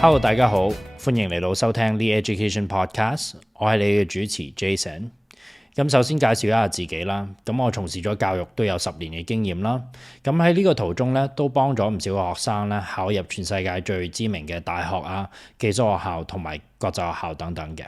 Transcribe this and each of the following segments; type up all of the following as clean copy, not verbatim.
Hello， 大家好，歡迎嚟到收聽 Lee Education Podcast， 我係你嘅主持 Jason。咁首先介紹一下自己啦。咁我從事咗教育都有10年嘅經驗啦。咁喺呢個途中咧，都幫咗唔少嘅學生咧考入全世界最知名嘅大學啊、寄宿學校同埋國際學校等等嘅。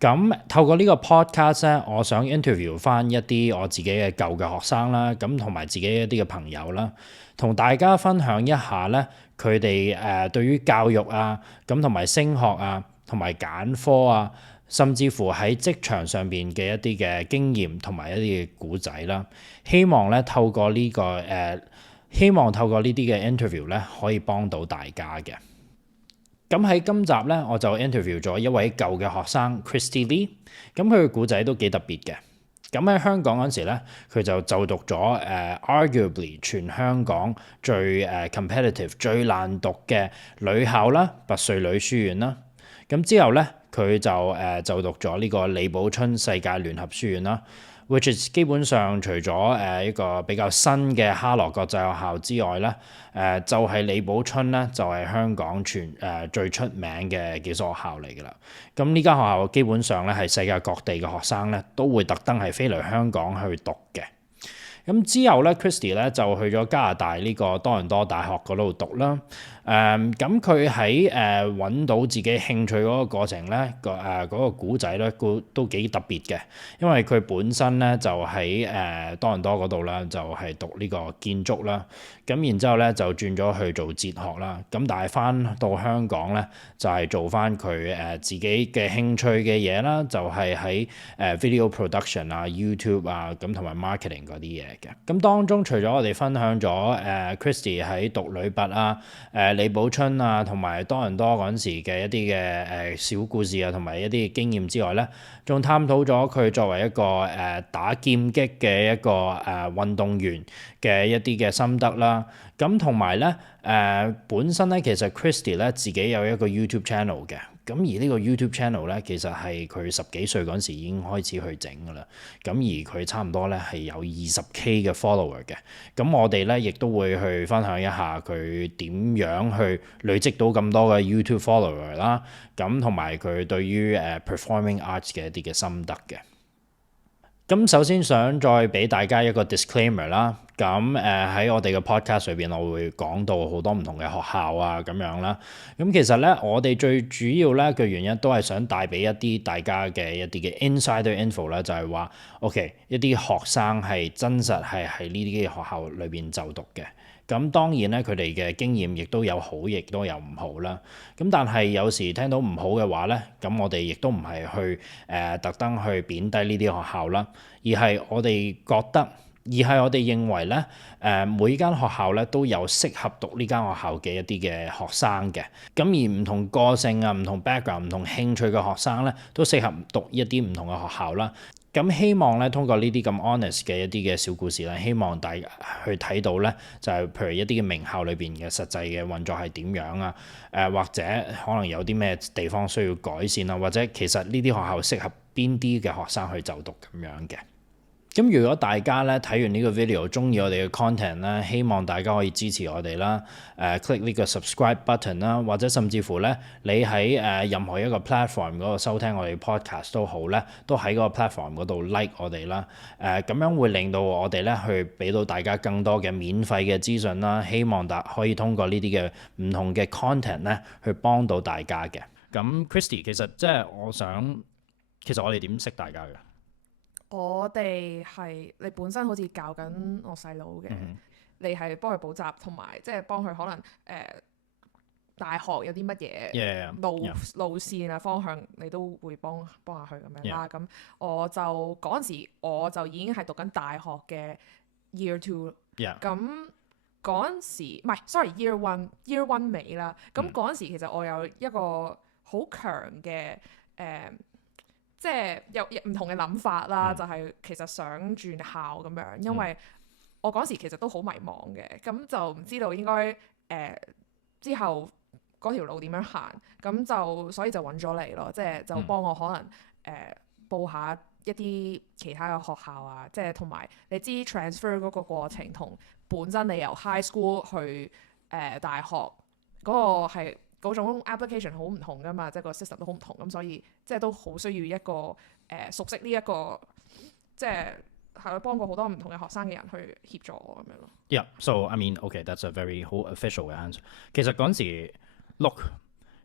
咁透過呢個 podcast 咧，我想 interview 翻一啲我自己嘅舊嘅學生啦，咁同埋自己一啲嘅朋友啦，同大家分享一下咧佢哋對於教育啊，咁同埋升學啊，同埋揀科啊，甚至乎喺職場上邊嘅一啲嘅經驗同埋一啲嘅故仔啦。希望咧透過呢啲嘅 interview 咧，可以幫到大家嘅。咁喺今集咧，我就 interview 咗一位舊嘅學生 Christie Lee， 咁佢嘅故仔都幾特別嘅。咁喺香港嗰時咧，佢就讀咗arguably 全香港最competitive 最難讀嘅女校啦，拔萃女書院啦。咁之後咧，佢就讀咗呢個李寶椿世界聯合書院啦。which is 基本上除咗一個比較新嘅哈羅國際學校之外咧，就係李寶椿咧，就係香港最出名嘅寄宿學校嚟㗎啦。咁呢間學校基本上咧係世界各地嘅學生咧都會特登係飛嚟香港去讀嘅。咁之後咧 Christie 咧就去咗加拿大呢個多倫多大學嗰度讀啦。咁佢喺揾到自己興趣嗰個過程咧，嗰個古仔咧都幾特別嘅，因為佢本身咧就喺多倫多嗰度啦，就係讀呢個建築啦。咁然之後咧就轉咗去做哲學啦。咁但係翻到香港咧就係做翻佢自己嘅興趣嘅嘢啦，就係喺video production 啊、YouTube 啊咁同埋 marketing 嗰啲嘢嘅。咁當中除咗我哋分享咗Christie 喺讀女拔啊、李寶椿啊同埋多倫多嗰陣時嘅一啲嘅小故事啊同埋一啲經驗之外咧，仲探討咗佢作為一個打劍擊嘅一個運動員嘅一啲嘅心得啦。咁同埋咧本身咧其實 Christie 咧自己有一個 YouTube channel 嘅。咁而呢個 YouTube channel 咧，其實係佢10幾歲嗰陣時已經開始去整㗎啦。咁而佢差唔多咧係有20K 嘅 follower 嘅。咁我哋咧亦都會去分享一下佢點樣去累積到咁多嘅 YouTube follower 啦。咁同埋佢對於performing arts 嘅一啲嘅心得嘅。咁首先想再俾大家一個 disclaimer 啦。咁喺我哋嘅 podcast 裏邊，我會講到好多唔同嘅學校啊咁樣啦。咁其實咧，我哋最主要咧嘅原因都係想帶俾一啲大家嘅一啲嘅 insider info 啦，就係話 OK 一啲學生係真實係喺呢啲嘅學校裏邊就讀嘅。咁當然咧，佢哋嘅經驗亦都有好，亦都有唔好啦。咁但係有時聽到唔好嘅話咧，咁我哋亦都唔係去特登去貶低呢啲學校啦，而係我哋認為咧，每間學校咧都有適合讀呢間學校嘅一啲嘅學生嘅。咁而唔同個性啊、唔同 background、唔同興趣嘅學生咧，都適合讀一啲唔同嘅學校啦。咁希望咧，通過呢啲咁 honest 嘅一啲嘅小故事咧，希望大家去睇到咧，就係譬如一啲嘅名校裏邊嘅實際嘅運作係點樣啊？或者可能有啲咩地方需要改善啊？或者其實呢啲學校適合邊啲嘅學生去就讀咁樣嘅。咁如果大家咧睇完呢個 video 中意我哋嘅 content 咧，希望大家可以支持我哋啦，click 呢個 subscribe button 啦，或者甚至乎咧你喺任何一個 platform 嗰度收聽我哋 podcast 都好咧，都喺嗰個 platform 嗰度 like 我哋啦。咁樣會令到我哋咧去俾到大家更多嘅免費嘅資訊啦。希望可以通過呢啲嘅唔同嘅 content 咧去幫到大家嘅。咁 Christie 其實即係其實我哋點識大家嘅？我哋係你本身好似教緊我細佬嘅，你係幫佢補習，同埋即係幫佢可能大學有啲乜嘢路線啊方向，你都會幫下佢咁樣啦。咁我就嗰陣時我就已經係讀緊大學嘅 Year 2，咁嗰陣時唔係 Year 1尾啦。咁嗰陣時其實我有一個好強嘅即係有唔同嘅諗法啦，就係其實想轉校咁樣，因為我嗰時其實都好迷茫嘅，咁就唔知道應該之後嗰條路點樣行，咁就所以就揾咗你咯，即係就幫我可能報下一啲其他嘅學校啊，即係同埋你知 transfer 嗰個過程同本身你由 high school 去大學嗰個係嗰種 application 好唔同噶嘛，即係個 system 都好唔同，咁所以即係都好需要一個熟悉呢一個即係幫過好多唔同嘅學生嘅人去協助我咁樣咯。Yeah, so I mean, okay, that's a very 好 official 嘅 answer。其實嗰陣時 ，look，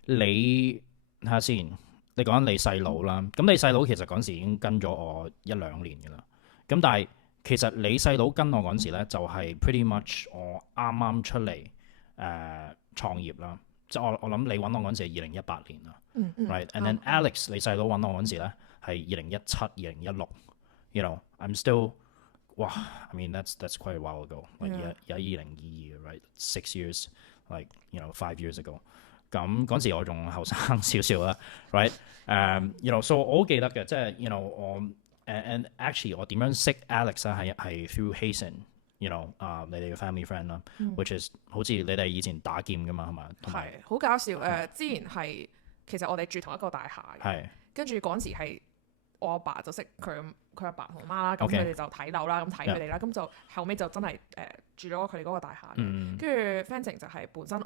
你睇下先，你講緊你細佬啦，咁你細佬其實嗰陣時已經跟咗我1-2年㗎啦。咁但係其實你細佬跟我嗰陣時咧，就係 pretty much 我啱啱出嚟創業啦。即係我諗你揾我嗰陣時係2018年啦，right？And then Alex 你細佬揾我嗰陣時咧係2017、2016。You know, I'm still, wow, I mean, that's quite a while ago. Like, 而家2022 right? 6 years, like, you know, 5 years ago. 咁嗰陣時我仲後生少少啦 right? You know, so 我好記得嘅，即係 you know 我 and actually 我點樣識 Alex 咧係 through Jason, you know, 你哋嘅 family friend 啦，which is 好似你哋以前打劍㗎嘛，係嘛？係好搞笑之前係其實我哋住同一個大廈嘅，跟住嗰陣時係我阿爸就識佢阿爸同媽啦，咁佢哋就睇樓啦，咁睇佢哋啦，咁就後尾就真係住咗佢哋嗰個大廈嘅，跟住 fencing 就係本身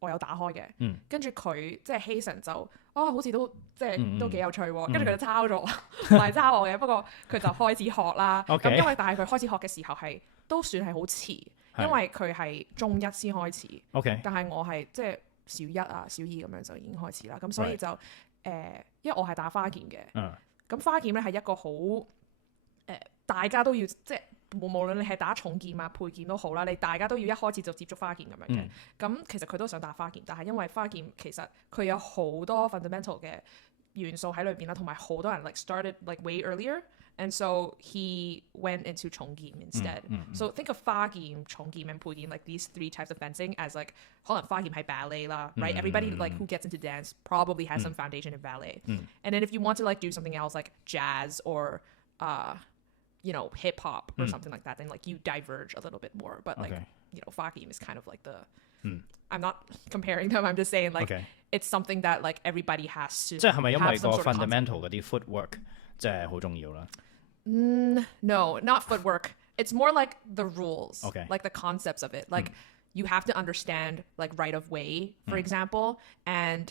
我有打開嘅，跟住佢即係 Jason 就好似都即係都幾有趣喎，跟住佢就抄咗，唔係抄我嘅，不過佢就開始學啦，咁因為但係佢開始學嘅時候係都算係好遲，因為佢係中一先開始，但係我係即係小1啊小2咁樣就已經開始啦，咁所以就因為我係打花劍嘅。咁花劍咧係一個好大家都要即係無論你係打重劍啊配劍都好啦，你大家都要一開始就接觸花劍咁樣嘅。咁其實佢都想打花劍，但係因為花劍其實佢有好多 fundamental 嘅元素喺裏邊啦，同埋好多人 like started like way earlier，and so he went into 重劍 instead。So think of 花劍、重劍 and 配劍 like these 3 types of fencing as like 可能花劍係 ballet 啦，right？ Everybody like who gets into dance probably has some foundation in ballet。And then if you want to like do something else like jazz or you know hip hop or something like that, then like you diverge a little bit more. But like you know 花劍 is kind of like the、I'm not comparing them. I'm just saying like it's something that like everybody has to。即係係咪因為個 fundamental 嗰啲 footwork 即係好重要啦？No, not footwork. It's more like the rules, like the concepts of it. Like you have to understand like right of way, for example, and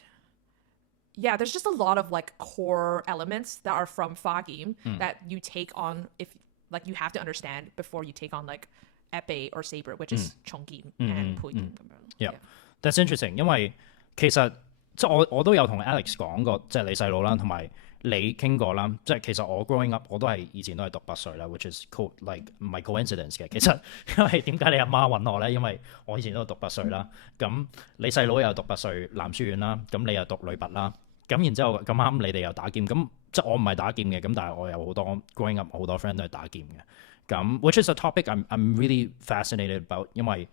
yeah, there's just a lot of like core elements that are from Fa Game that you take on if like you have to understand before you take on like epee or saber, which is 重劍 and 配劍咁樣。Yeah, that's interesting. 因為其實即係我都有同 Alex 講過，即係你細佬啦，同埋你傾過啦。即係其實我 growing up 我都係以前都係讀拔萃啦 ，which is like 唔係 coincidence 嘅。其實因為點解你阿媽揾我咧？因為我以前都讀拔萃啦。咁你細佬又讀拔萃男書院啦，咁你又讀女拔啦。咁然之後咁啱你哋又打劍，咁即係我唔係打劍嘅，咁但係我有好多 growing up 好多 friend 都係打劍嘅。咁 which is a topic I'm really fascinated about， 因為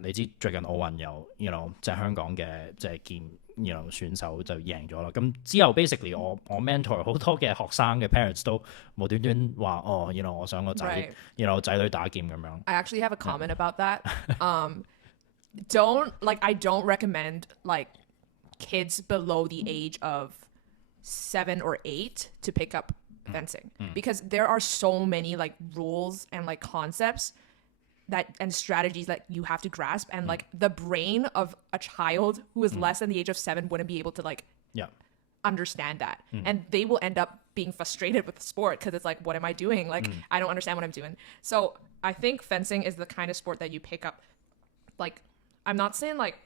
你知最近奧運有 you know 即係香港嘅即係劍 you know 選手就贏咗啦。咁之後 basically 我 mentor 好多嘅學生嘅 parents 都無端端話you know 我想個仔 you know 仔女打劍咁樣。I actually have a comment about that. I don't recommend like kids below the age of 7 or 8 to pick up fencing because there are so many like rules and like concepts that and strategies that you have to grasp, and like the brain of a child who is less than the age of 7 wouldn't be able to like understand that, and they will end up being frustrated with the sport because it's like, what am I doing? Like I don't understand what I'm doing. So I think fencing is the kind of sport that you pick up, like I'm not saying like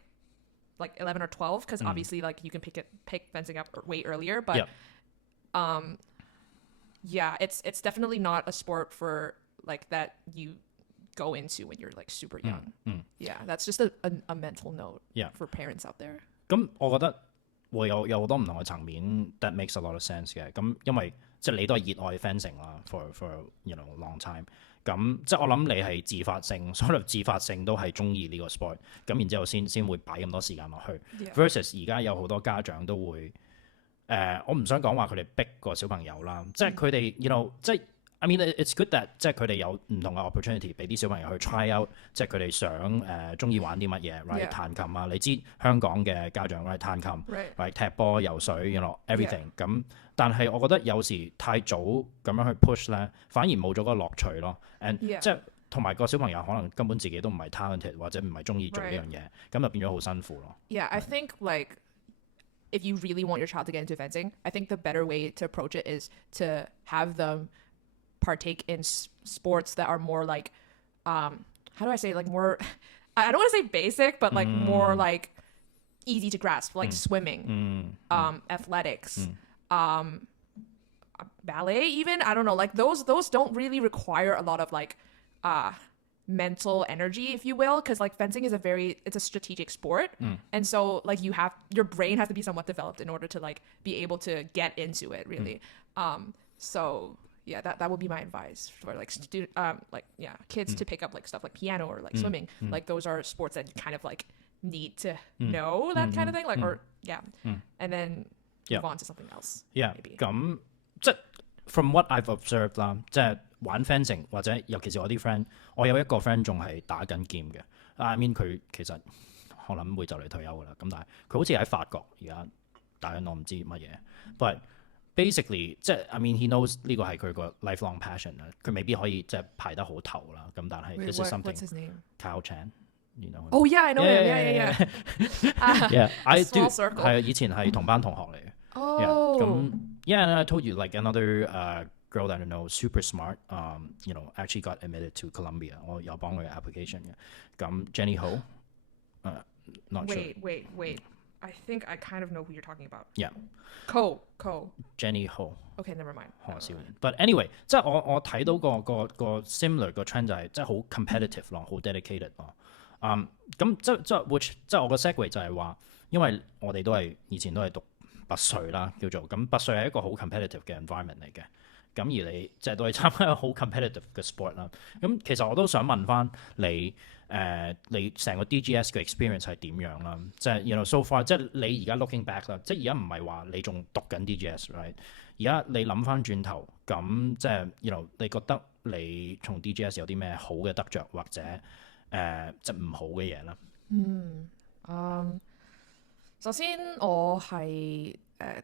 11 or 12 because obviously like you can pick fencing up way earlier, but yeah, it's definitely not a sport for like that you go into when you're like super young. Yeah, that's just a mental note for parents out there. 咁我覺得會有好多唔同嘅層面 that makes a lot of sense 嘅。咁因為即係你都係熱愛 fencing 啦 for you know long time。咁即係我諗你係自發性都係中意呢個 sport， 咁然之後先會擺咁多時間落去。versus 而家有好多家長都會我唔想講話佢哋逼個小朋友啦，即係佢哋 you know 即係 I mean it's good that 即係佢哋有唔同嘅 opportunity 俾啲小朋友去 try out， 即係佢哋想中意玩啲乜嘢 right 彈琴啊，你知香港嘅家長 right 彈琴 right 踢波游水 you know everything 咁。但係我覺得有時太早咁樣去 push 咧，反而冇咗個樂趣咯。And 即係同埋個小朋友可能根本自己都唔係 talented 或者唔係中意做呢樣嘢，咁就變咗好辛苦咯。Yeah, I think like if you really want your child to get into fencing, I think the better way to approach it is to have them partake in sports that are more like, how do I say, like more, I don't want to say basic, but like more like easy to grasp, like swimming, athletics, ballet even, I don't know, like those don't really require a lot of like mental energy, if you will, because like fencing is it's a strategic sport, and so like your brain has to be somewhat developed in order to like be able to get into it really. So yeah, that would be my advice for like kids to pick up like stuff like piano or like swimming. Like those are sports that you kind of like need to know that kind of thing, like or and then move on to something else. Maybe. 咁即係 from what I've observed 啦，即係玩 fencing 或者尤其是我啲 friend， 我有一個 friend 仲係打緊劍嘅。I mean 佢其實我諗會就嚟退休㗎啦，咁但係佢好似喺法國而家打緊我唔知乜嘢。But basically 即係 I mean he knows 呢個係佢個 lifelong passion 啦，佢未必可以即係排得好頭啦。咁但係 this is something. What's his name? Kyle Chan. You know. Oh yeah, I know him. Yeah. I do. Small circle. 係以前係同班同學嚟嘅。Oh. 咁 and I told you like another girl that I know super smart. You know, actually got admitted to Columbia. 我有幫佢嘅 application 嘅。咁 Jenny Ho. Not sure. Wait. I think I kind of know who you're talking about. Yeah. Co. Jenny Ho. Okay, never mind. 何少年 But anyway， 即係我睇到個 similar 個 trend 就係即係好 competitive 咯，好 dedicated 咯。咁即係我個 segue 就係話，因為我哋都係以前都係讀拔萃啦，叫做咁拔萃係一個好 competitive 嘅 environment 嚟嘅。咁而你即係都係參加一個好 competitive 嘅 sport 啦。咁其實我都想問翻你，你成個 DGS 嘅 experience 係點樣啦？即係 you know so far， 即係你而家 looking back 啦，即係而家唔係話你仲讀緊 DGS，right？ 而家你諗翻轉頭，咁即係 you know 你覺得你從 DGS 有啲咩好嘅得着，或者即係唔好嘅嘢啦？首先我係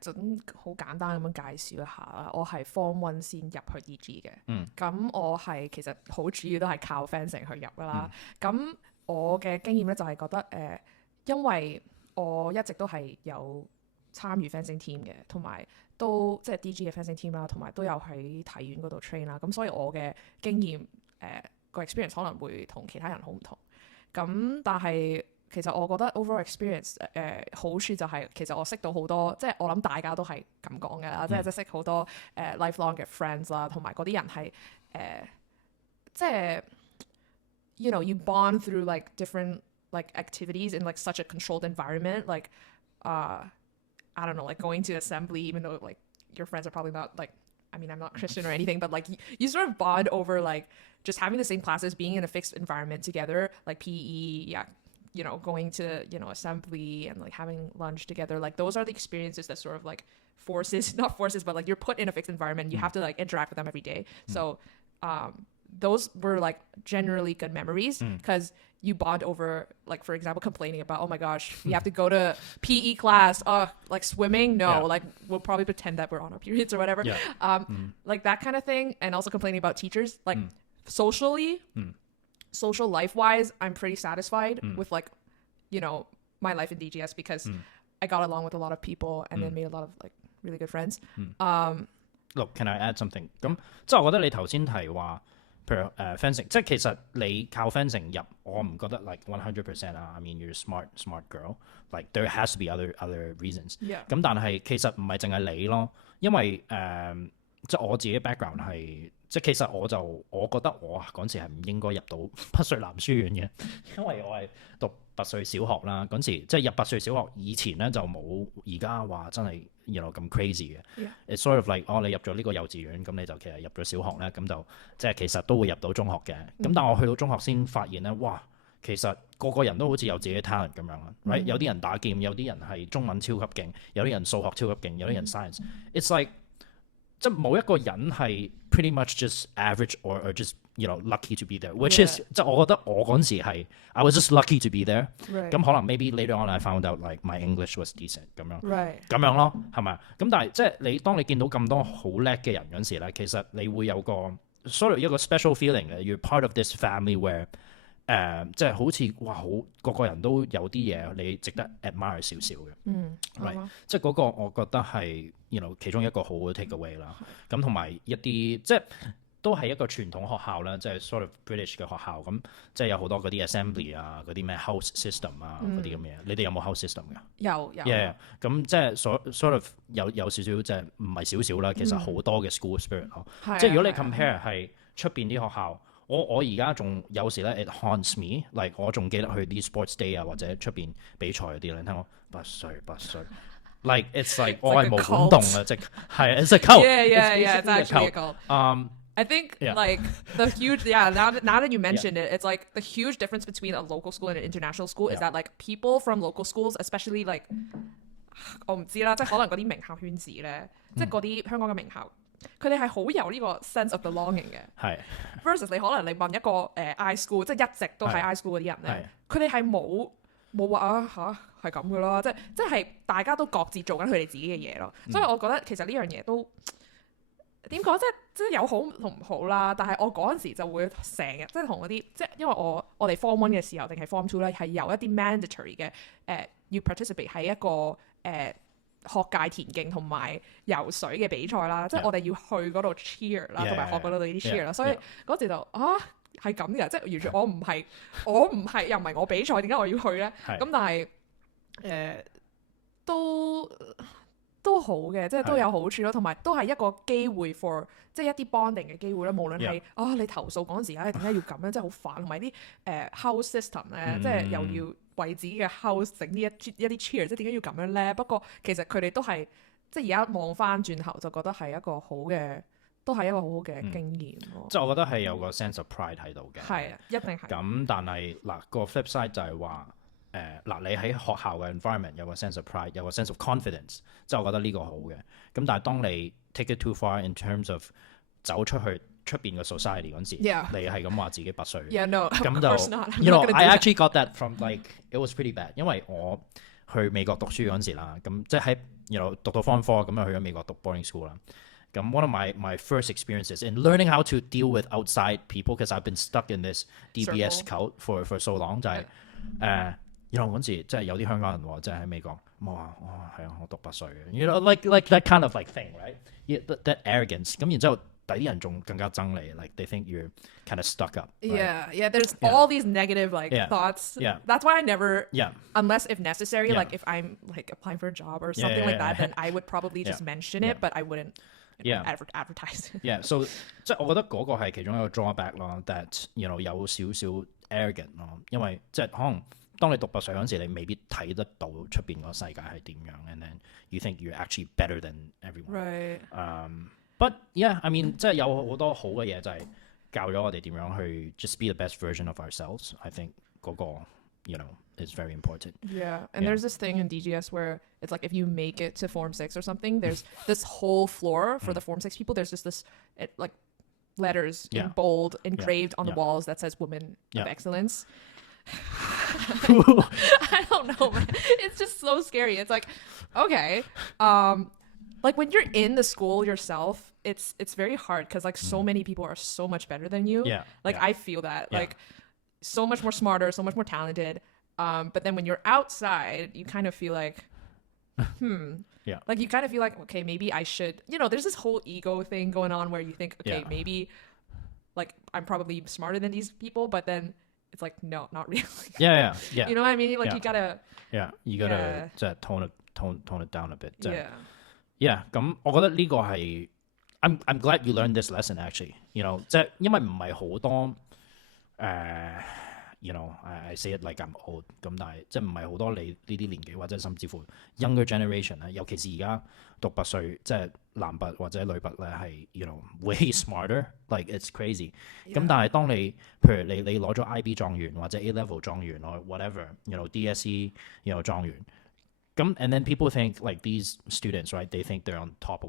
就好簡單咁樣介紹一下啦。我係 Form 1先入去 DG 嘅，咁我係其實好主要都係靠 fencing 去入噶啦。咁我嘅經驗咧就係覺得因為我一直都係有參與 fencing team 嘅，同埋都即係 DG 嘅 fencing team 啦，同埋都有喺體院嗰度 train 啦。咁所以我嘅經驗個 experience 可能會同其他人好唔同。咁但係其實我覺得 overall experience 好處就係其實我識到好多，即係我諗大家都係咁講嘅啦，即係識好多lifelong 嘅 friends 啦，同埋嗰啲人係即係 you know you bond through like different like activities in like such a controlled environment, like I don't know, like going to assembly, even though like your friends are probably not like, I mean I'm not Christian or anything, but like you sort of bond over like just having the same classes, being in a fixed environment together, like PE, you know, going to, you know, assembly and like having lunch together. Like those are the experiences that sort of like not forces, but like you're put in a fixed environment. You have to like interact with them every day. So those were like generally good memories because you bond over, like, for example, complaining about, oh my gosh, we have to go to PE class, like swimming. No, like we'll probably pretend that we're on our periods or whatever. Like that kind of thing. And also complaining about teachers, like socially, social life-wise, I'm pretty satisfied with like, you know, my life in DGS because I got along with a lot of people and then made a lot of like really good friends. Look, can I add something? 咁即係我覺得你頭先提話，譬如fencing， 即係其實你靠 fencing 入，我唔覺得 like 100% 啊。I mean you're a smart girl. Like there has to be other reasons. 咁但係其實唔係淨係你咯，因為即係我自己 background 係。即係其實我覺得我嗰陣時係唔應該入到拔萃男書院嘅，因為我係讀拔萃小學啦。嗰陣時即係入拔萃小學以前咧就冇而家話真係咁 crazy 嘅。It's sort of like 你入咗呢個幼稚園，咁你就其實入咗小學咧，咁就即係其實都會入到中學嘅。咁但我去到中學先發現咧，哇！其實個個人都好似有自己嘅 talent 咁樣啦，right？有啲人打劍，有啲人係中文超級勁，有啲人數學超級勁，有啲人 science。It's like即係冇一個人係 pretty much just average or just lucky to be there, which is 即係我覺得我嗰陣時係 I was just lucky to be there。咁可能 maybe later on I found out like my English was decent 咁樣，咁樣咯，係咪？咁但係即係當你見到咁多好叻嘅人嗰陣時咧，其實你會有個 sort of 一個 special feeling 嘅，you're part of this family where 即係好似哇好個個人都有啲嘢你值得 admire 少少嘅，right？即係嗰個我覺得係其中一個好嘅 take away 啦。咁同埋一啲即係都係一個傳統學校啦，即係 sort of British 嘅學校，咁即係有好多嗰啲 assembly 啊，嗰啲咩 house system 啊嗰啲咁嘅嘢。你哋有冇 house system 㗎？有。咁即係 sort of 有少少即係唔係少少啦，其實好多嘅 school spirit 咯。即係如果你 compare 係出邊啲學校。我而家仲有時咧 ，it haunts me，like 我仲記得去啲 sports day 啊，或者出邊比賽嗰啲咧，聽我拔萃，like it's like 我係冇管動啊，即係 it's a cult。Yeah, it's actually a cult. I think like the huge now that you mentioned it, it's like the huge difference between a local school and an international school is that like people from local schools, especially like 我唔知啦，即係可能嗰啲名校圈子咧，即係嗰啲香港嘅名校。佢哋係好有呢個 sense of belonging 嘅，係 versus 你可能你問一個I school， 即係一直都喺 I school 嗰啲人咧，佢哋係冇話啊嚇係咁嘅啦，即係大家都各自做緊佢哋自己嘅嘢咯。所以我覺得其實呢樣嘢都點講，即係有好同唔好啦。但係我嗰陣時就會成日即係同嗰啲即係因為我哋 form 1嘅時候定係 form 2咧係有一啲 mandatory 嘅要 participate 喺一個學界田徑同埋游水嘅比賽啦，即係我哋要去嗰度 cheer 啦，同埋學嗰度啲 cheer 啦，所以嗰時就係咁嘅，即係完全我唔係又唔係我比賽，點解我要去咧？咁但係都好嘅，即係都有好處咯，同埋都係一個機會 for 即係一啲 bonding 嘅機會啦。無論係你投訴嗰陣時點解要咁樣，真係好煩，同埋啲house system 咧，即係又要為自己嘅 house 整呢一啲 cheer，即係點解要咁樣咧？不過其實佢哋都係即係而家望翻轉頭就覺得係一個好嘅，都係一個好好嘅經驗咯。即係我覺得係有個 sense of pride 喺度嘅。係啊，一定係。咁但係嗱個 flip side 就係話你喺學校嘅 environment 有個 sense of pride， 有個 sense of confidence， 即係我覺得呢個好嘅。咁但係當你 take it too far in terms of 走出去出邊嘅 society 嗰陣時，你係咁話自己拔萃，咁就I actually got that from like it was pretty bad， 因為我去美國讀書嗰陣時啦，咁即係喺讀到 Form 4咁樣去咗美國讀 boarding school 啦。咁 one of my first experiences in learning how to deal with outside people because I've been stuck in this DBS cult for so long 就係嗰陣時即係有啲香港人喎，即係喺美國，我話係啊，我讀拔萃嘅，like that kind of like thing right，that arrogance， 咁然之後第啲人仲更加憎你 like they think you're kind of stuck up there's all these negative like thoughts that's why I never unless if necessary like if I'm like applying for a job or something like that then I would probably just mention it but I wouldn't advertise so 即係我覺得嗰個係其中一個 drawback 咯 that 有少少 arrogant 咯，因為即係可能當你讀拔萃嗰陣時，你未必睇得到出邊個世界係點樣 and then you think you're actually better than everyone But yeah, I mean 即係有好多好嘅嘢就係教咗我哋點樣去 just be the best version of ourselves. I think 嗰個is very important. And there's this thing in DGS where it's like if you make it to Form 6 or something, there's this whole floor for the Form 6 people. There's just this like letters in bold engraved on the walls that says "Women of Excellence." I don't know, man. It's just so scary. It's like, okay, like when you're in the school yourself, it's very hard because like so many people are so much better than you. I feel that like so much more smarter, so much more talented. But then when you're outside, you kind of feel like, like you kind of feel like, okay, maybe I should, there's this whole ego thing going on where you think, okay, maybe like I'm probably smarter than these people, but then it's like, no, not really. You know what I mean? Like you gotta tone it down a bit.咁我覺得呢個係 I'm glad you learned this lesson actually. 即係因為唔係好多I say it like I'm old 咁，但係即係唔係好多你呢啲年紀或者甚至乎 younger generation 咧，尤其是而家讀拔萃即係男拔或者女拔咧係way smarter like it's crazy。咁但係當你譬如你攞咗 IB 狀元或者 A level 狀元 or whatever DSE 狀元。and then people think like these students, right? They think they're on top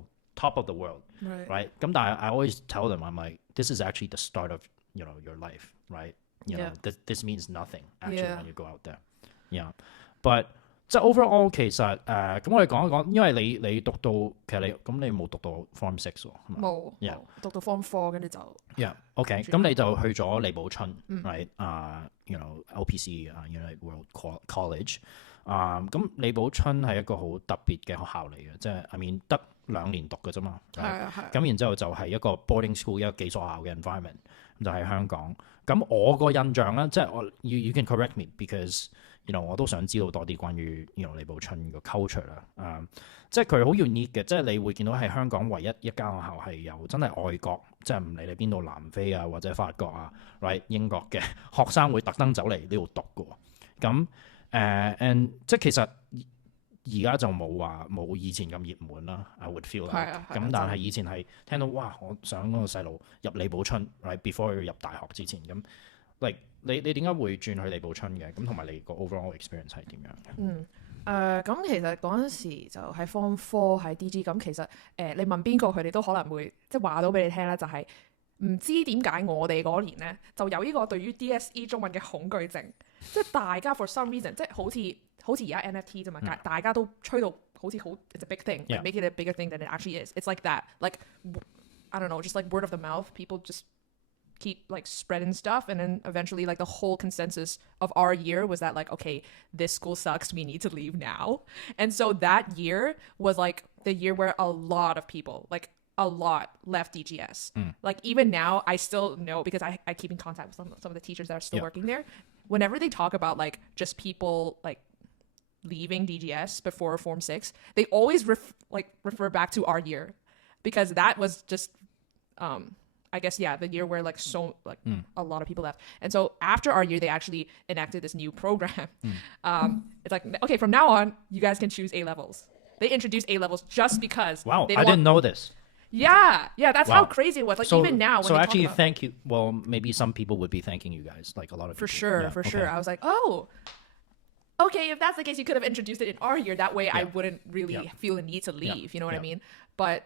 of the world, right? 咁但係I always tell them, I'm like, this is actually the start of your life, right? This means nothing actually when you go out there, but 即係 overall 其實咁我哋講一講，因為你讀到其實你冇讀到 Form 6喎，冇讀到 Form 4跟住就 OK 咁你就去咗李寶椿right you know LPC United World College 咁李寶椿係一個好特別嘅學校嚟嘅，即係 I mean 得2年讀嘅啫嘛，咁然之後就係一個 boarding school 一個寄宿學校嘅 environment， 就喺香港。咁我個印象咧，即係我 you can correct me because you know 我都想知道多啲關於李寶椿個 culture 啦，即係佢好 unique 嘅，即係你會見到係香港唯一一間學校係有真係外國，即係唔理你邊度南非啊或者法國啊 right 英國嘅學生會特登走嚟呢度讀嘅，咁and 即係其實而家就冇以前咁熱門啦 I would feel 啦，咁但係以前係聽到哇我想嗰個細路入李寶椿 right before 佢入大學之前咁。Like 你點解會轉去李寶椿嘅？咁同埋你個 overall experience 係點樣嘅？咁其實嗰陣時就喺 Form 4喺 DG， 咁其實你問邊個佢哋都可能會即係話到俾你聽咧，就係唔知點解我哋嗰年咧就有呢個對於 DSE 中文嘅恐懼症，即係大家 for some reason 即係好似而家 NFT 啫嘛，大家都吹到好似好 it's a big thing，make it a bigger thing than it actually is. It's like that, like I don't know, just like word of the mouth, people just keep like spreading stuff, and then eventually like the whole consensus of our year was that like, okay, this school sucks, we need to leave now. And so that year was like the year where a lot of people, like a lot, left DGS. Like even now I still know because I keep in contact with some of the teachers that are still working there. Whenever they talk about like just people like leaving DGS before Form 6, they always refer back to our year, because that was just I guess the year where like a lot of people left. And so after our year they actually enacted this new program. It's like, okay, from now on you guys can choose A levels. They introduced A levels just because I didn't know this. Yeah, that's how crazy it was. Like even now when so actually thank you. Well, maybe some people would be thanking you guys, like a lot of for people. Sure. I was like, oh, okay, if that's the case, you could have introduced it in our year. That way I wouldn't really feel the need to leave. You know what I mean? But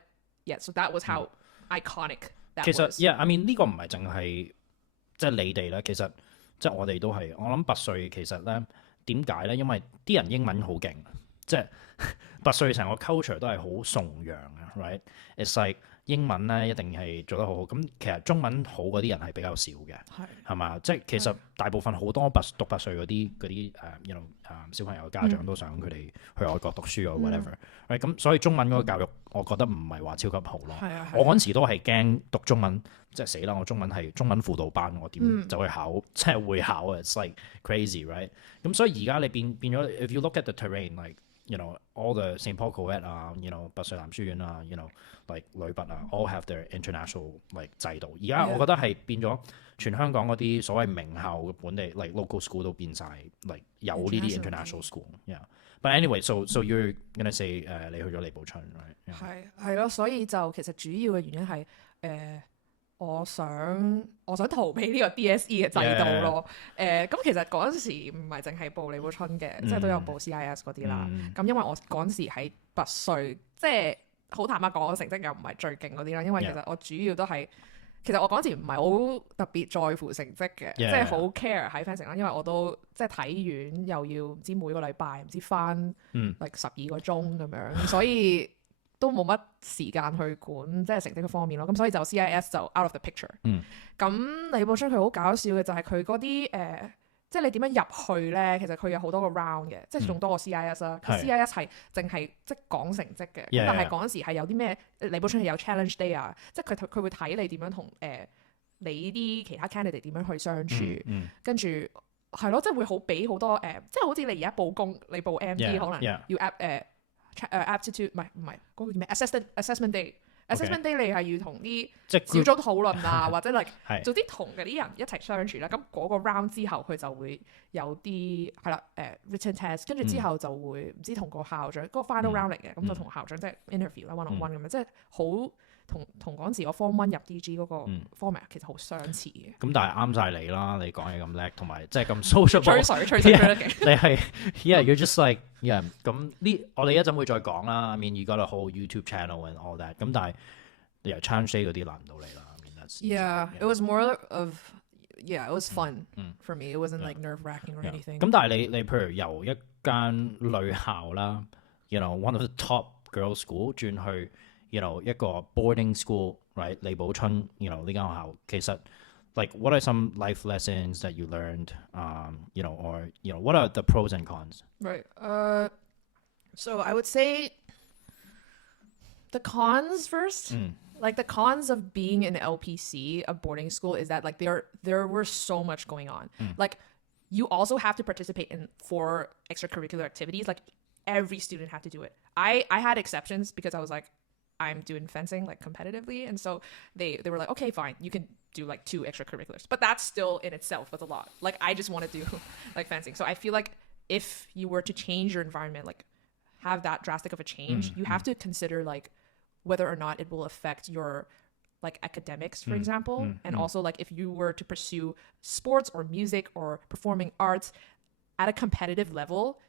so that was how iconic that was. 其實I mean 呢個唔係淨係即係你哋啦，其實即係我哋都係。我諗拔萃其實咧點解咧？因為啲人英文好勁，即係拔萃成個 culture 都係好崇洋啊 ，right？ It's like 英文咧一定係做得好好，咁其實中文好嗰啲人係比較少嘅，係嘛？即係其實大部分好多讀拔萃嗰啲小朋友嘅家長都想佢哋去外國讀書啊 whatever，right？ 咁所以中文嗰個教育我覺得唔係話超級好咯。我嗰陣時都係驚讀中文，即係死啦！我中文係中文輔導班，我點走去考即係會考啊 ？It's like crazy，right？ 咁所以而家你變咗 ，if you look at the terrain，like all the St. Paul Co-Ed 啊拔萃男書院啊like 女拔啊 all have their international like 制度。而家我覺得係變咗全香港嗰啲所謂名校嘅本地 like local school 都變晒 like 有呢啲 international school。But anyway, so you're gonna say 你去咗李寶椿 right？ 係咯，所以就其實主要嘅原因係我想逃避呢個 DSE 嘅制度咯。咁其實嗰陣時唔係淨係報李寶椿嘅，即係都有報 CIS 嗰啲啦。咁因為我嗰陣時喺拔萃，即係好坦白講，我成績又唔係最勁嗰啲啦。因為其實我主要都係，其實我嗰陣時唔係好特別在乎成績嘅，即係好 care 喺 fencing 啦。因為我都即係體院又要唔知每個禮拜唔知返like 12個鐘咁樣，所以都冇乜時間去管即係成績嘅方面咯，咁所以就 CIS 就 out of the picture。咁李寶椿佢好搞笑嘅就係佢嗰啲即係你點樣入去咧？其實佢有好多個 round 嘅，即係仲多過 CIS 啦。CIS 係淨係即係講成績嘅，但係嗰陣時係有啲咩李寶椿係有 challenge day 啊，即係佢會睇你點樣同你啲其他 candidate 點樣去相處，跟住係咯，即係會俾好多即係好似你而家報工，你報 MD 可能要aptitude 唔係嗰個叫咩 assessment day。assessment day 你係要同啲小組討論啊，或者做啲同嗰啲人一齊相處啦。咁嗰個 round 之後，佢就會有啲係啦written test， 跟住之後就會唔知同個校長嗰個 final round 嚟嘅，咁就同校長即係 interview 啦 one on one 咁樣，即係好同嗰陣時我 form 1入 DG 嗰個 format 其實好相似嘅。咁但係啱晒你啦，你講嘢咁叻，同埋即係咁 sociable。吹水得勁。你係 you're just like 咁呢？我哋一陣會再講啦。I mean you got a whole YouTube channel and all that。咁但係你由 challenge day 嗰啲難唔到你啦。I mean that's it was more of it was fun for me. It wasn't like nerve wracking or anything。咁但係你譬如由一間女校啦one of the top girls school 轉去一個 boarding school right 李寶椿呢間學校其實like what are some life lessons that you learned or what are the pros and cons? Right. So I would say the cons first. Like the cons of being an LPC, a boarding school, is that like there were so much going on. Like you also have to participate in 4 extracurricular activities. Like every student had to do it. I had exceptions because I was like, I'm doing fencing like competitively, and so they were like, okay, fine, you can do like 2 extracurriculars, but that's still in itself was a lot. Like I just want to do like fencing. So I feel like if you were to change your environment, like have that drastic of a change, you have to consider like whether or not it will affect your like academics, for example, and also like if you were to pursue sports or music or performing arts at a competitive level,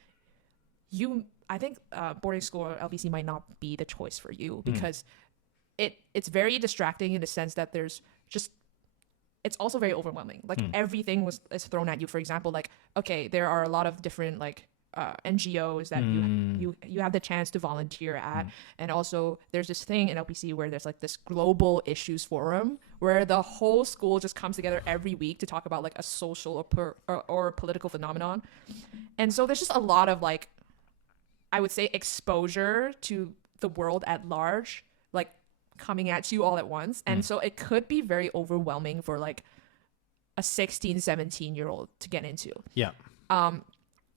I think boarding school or LBC might not be the choice for you because it's very distracting in the sense that it's also very overwhelming. Like everything is thrown at you. For example, like, okay, there are a lot of different like NGOs that you have the chance to volunteer at. And also there's this thing in LPC where there's like this global issues forum where the whole school just comes together every week to talk about like a social or political phenomenon. And so there's just a lot of like, I would say exposure to the world at large, like coming at you all at once. And so it could be very overwhelming for like a 16, 17-year-old to get into. Yeah.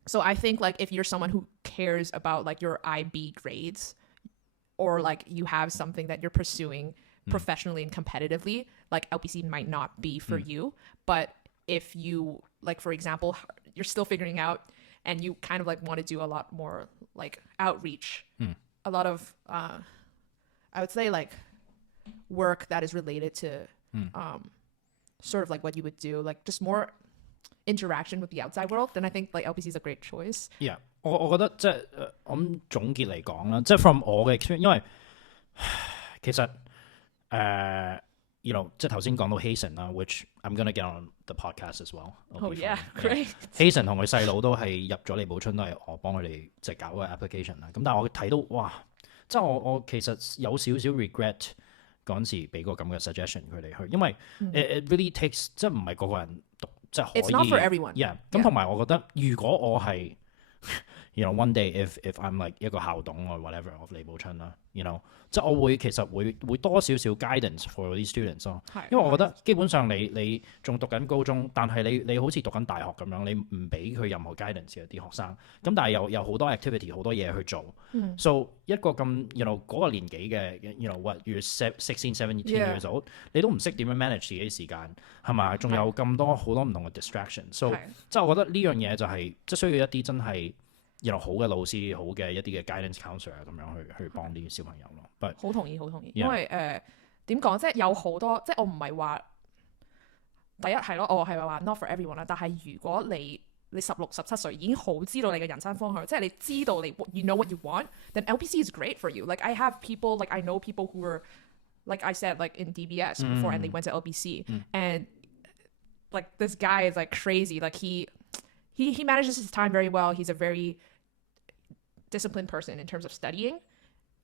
So I think like if you're someone who cares about like your IB grades or like you have something that you're pursuing professionally and competitively, like LPC might not be for you. But if you like, for example, you're still figuring out and you kind of like want to do a lot more like outreach, a lot of, I would say like work that is related to sort of like what you would do, like just more interaction with the outside world, then I think like LPC is a great choice. Yeah. 我覺得即係我諗總結嚟講啦，即係 from 我嘅 experience，因為其實即係頭先講到 Hazen 啦 ，which I'm gonna get on the podcast as well. Oh yeah, great. Hazen 同佢細佬都係入咗李寶椿，都係我幫佢哋即係搞個 application 啦。咁但係我睇到哇，即係我其實有少少 regret 嗰陣時俾個咁嘅 suggestion 佢哋去，因為it really takes 即係唔係個個人讀即係可以。It's not for everyone. Yeah. 咁同埋我覺得如果我係one day if I'm like 一個校董or whatever of 李寶椿啦即係我其實會多少少 guidance for 啲 students 咯，因為我覺得基本上你仲讀緊高中，但係你好似讀緊大學咁樣，你唔俾佢任何 guidance 嘅啲學生，咁但係有好多 activity 好多嘢去做，so 一個咁嗰個年紀嘅what you're 16, 17 years old， 你都唔識點樣 manage 自己時間係咪？仲有咁多好多唔同嘅 distraction，so 即係我覺得呢樣嘢就係即係需要一啲真係好嘅老師，好嘅一啲嘅 guidance counselor 咁樣去幫啲小朋友咯。好同意，因為點講，即係有好多，即係我唔係話第一係咯，我係話 not for everyone 啦。但係如果你16、17歲已經好知道你嘅人生方向，即係你知道you know what you want, then LPC is great for you. Like I have people, like I know people who were, like I said, like in DBS before and they went to LPC, and like this guy is like crazy. Like he manages his time very well. He's a very disciplined person in terms of studying.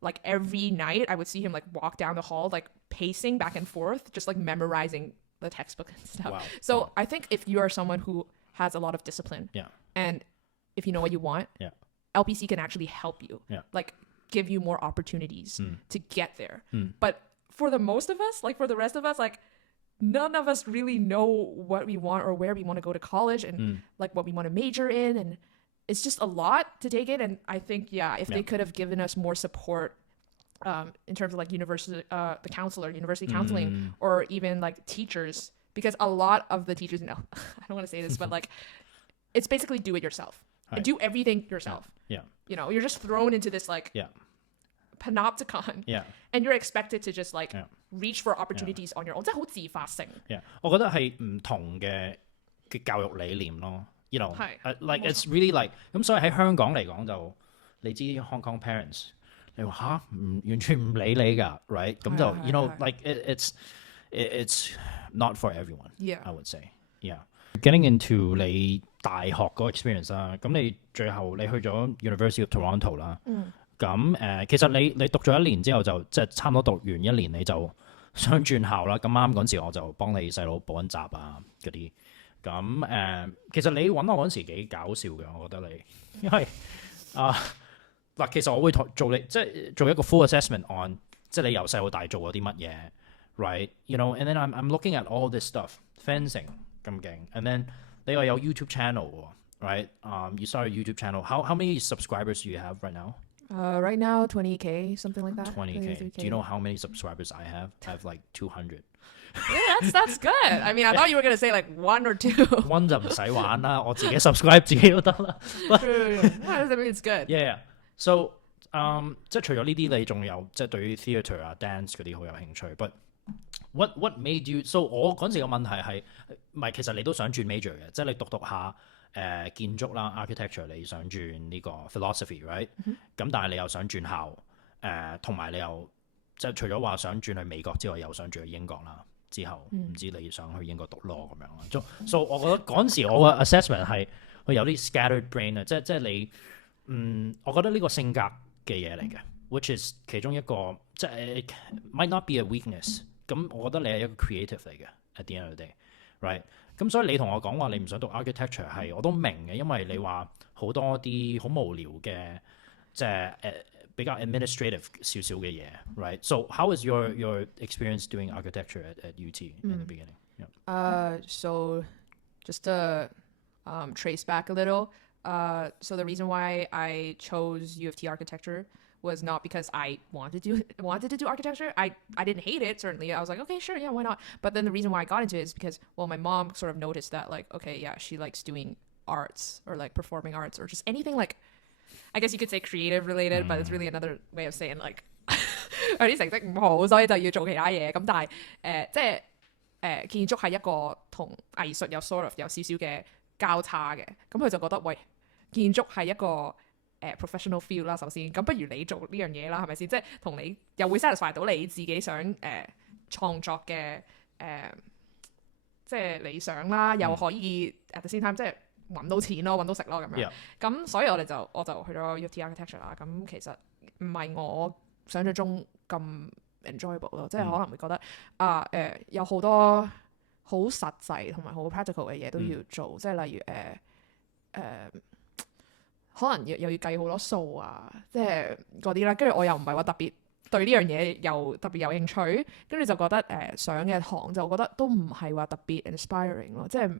Like every night I would see him like walk down the hall like pacing back and forth, just like memorizing the textbook and stuff. Wow. So I think if you are someone who has a lot of discipline and if you know what you want, LPC can actually help you, like give you more opportunities to get there. But for the most of us, like for the rest of us, like none of us really know what we want or where we want to go to college and like what we want to major in, and it's just a lot to take in. And I think if they could have given us more support in terms of like university counseling or even like teachers, because a lot of the teachers, I don't want to say this, but like it's basically do it yourself and do everything yourself. You're just thrown into this like panopticon and you're expected to just like reach for opportunities on your own. 即係好自發性。我覺得係唔同嘅教育理念咯。like it's really like 咁，所以喺香港嚟講就你知 Hong Kong parents 你話完全唔理你㗎 right 咁就like it's not for everyone I would say getting into 你大學嗰個 experience 啦。咁你最後你去咗 University of Toronto 啦。咁其實你讀咗1年之後就即係差唔多讀完1年你就想轉校啦。咁啱嗰陣時我就幫你細佬補緊習啊嗰啲。咁其實你揾我嗰陣時幾搞笑嘅，我覺得你，因為嗱，其實我會做你即係做一個 full assessment on 即係你由細到大做過啲乜嘢 ，right？ You know，and then I'm looking at all this stuff fencing 咁勁 ，and then 你又有 YouTube channel 喎 ，right？You started a YouTube channel. How many subscribers do you have right now? Right now 20K, something like that. 20K. Do you know how many subscribers I have? I have like 200. Yeah, that's good. I mean, I thought you were gonna say like 1 or 2. 1就唔使玩啦，我自己 subscribe 自己都得啦。I mean, it's good. Yeah. So 即係除咗呢啲，你仲有即係對於 theatre 啊、dance 嗰啲好有興趣。But what made you？ So 我嗰陣時個問題係，唔係其實你都想轉 major 嘅，即係你讀下建築啦 architecture， 你想轉呢個 philosophy，right？咁但係你又想轉校，同埋你又即係除咗話想轉去美國之外，又想轉去英國啦。之後唔知你想去英國讀 law 咁樣啦。So 我覺得嗰陣時我嘅 assessment 係會有啲 scattered brain 啊，即係你我覺得呢個性格嘅嘢嚟嘅，which is 其中一個即係 might not be a weakness。咁我覺得你係一個 creative 嚟嘅 at the end of the day，right？ 咁所以你同我講話你唔想讀 architecture 係我都明嘅，因為你話好多啲好無聊嘅即係比較 administrative 少少嘅嘢 ，right？ So how was your experience doing architecture at UT in the beginning? Yeah. So just to trace back a little, so the reason why I chose U of T architecture was not because I wanted to do architecture. I didn't hate it, certainly. I was like, okay, sure, yeah, why not? But then the reason why I got into it is because, well, my mom sort of noticed that, like, okay, yeah, she likes doing arts or like performing arts or just anything like, I guess you could say creative related, but it's really another way of saying like 有啲成績唔好，所以就要做其他嘢。咁但係即係建築係一個同藝術有 sort of 有少少嘅交叉嘅。咁佢就覺得喂，建築係一個professional field 啦，首先咁不如你做呢樣嘢啦，係咪先？即係同你又會 satisfy 到你自己想創作嘅即係理想啦，又可以 at the same time 即係揾到錢咯，揾到食咯咁樣。咁所以我就去咗 U of T architecture 啦。咁其實唔係我想象中咁 enjoyable 咯，即係可能會覺得有好多好實際同埋好 practical 嘅嘢都要做，即係例如可能又要計好多數啊，即係嗰啲啦。跟住我又唔係話特別對呢樣嘢又特別有興趣，跟住就覺得上嘅堂就覺得都唔係話特別 inspiring 咯。即係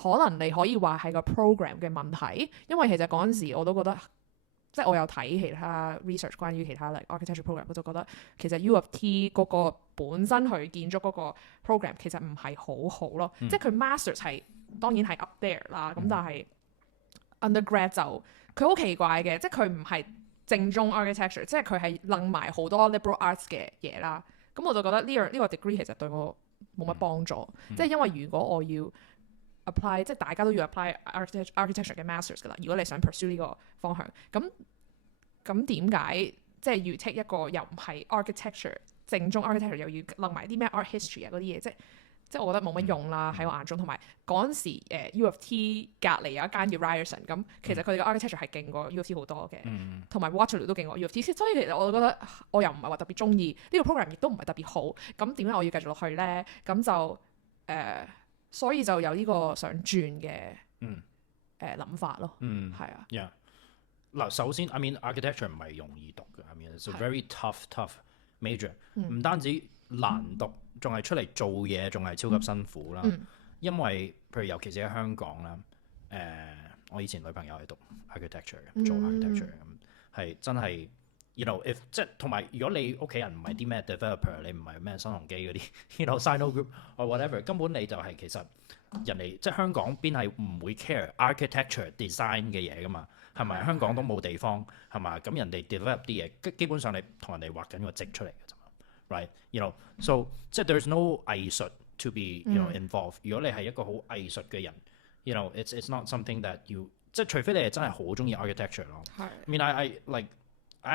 可能你可以話係個 program 嘅問題，因為其實嗰陣時我都覺得，即係我有睇其他 research 關於其他 like architecture program， 我就覺得其實 U of T 嗰個本身去建築嗰個 program 其實唔係好好咯。即係佢 masters 係當然係 up there 啦，咁但係 undergrad 就佢好奇怪嘅，即係佢唔係正宗 architecture， 即係佢係冧埋好多 liberal arts 嘅嘢啦。咁我就覺得呢個 degree 其實對我冇乜幫助，即係因為如果我要 apply， 即係大家都要 apply architecture 嘅 masters 噶啦。如果你想 pursue 呢個方向，咁點解即係要 take 一個又唔係 architecture 正宗 architecture 又要冧埋啲咩 art history 啊嗰啲嘢，即係我覺得冇乜用啦喺我眼中。同埋嗰陣時U of T 隔離有一間叫 Ryerson， 咁其實佢哋嘅 architecture 係勁過 U of T 好多嘅，同埋 Waterloo 都勁過 U of T， 所以其實我覺得我又唔係話特別中意呢個 program， 亦都唔係特別好。咁點解我要繼續落去咧？咁就所以就有呢個想轉嘅諗法咯。係啊。嗱，首先 I mean architecture 唔係容易讀嘅，I mean it's a very tough major，唔單止難讀，仲係出嚟做嘢，仲係超級辛苦啦。因為譬如尤其是喺香港啦，我以前女朋友係讀 architecture 嘅，做 architecture 咁，係真係 you know if 即係同埋如果你屋企人唔係啲咩 developer， 你唔係咩新鴻基嗰啲 you know Sino Group or whatever， 根本你就係其實人哋即係香港邊係唔會 care architecture design 嘅嘢噶嘛。係咪香港都冇地方係嘛？咁人哋 develop 啲嘢，基本上你同人哋畫緊個則出嚟嘅啫嘛 ，right？ You know， so 即係 there's no 藝術 to be you know involved。如果你係一個好藝術嘅人 ，you know it's not something that you 即係除非你係真係好中意 architecture 咯。I mean I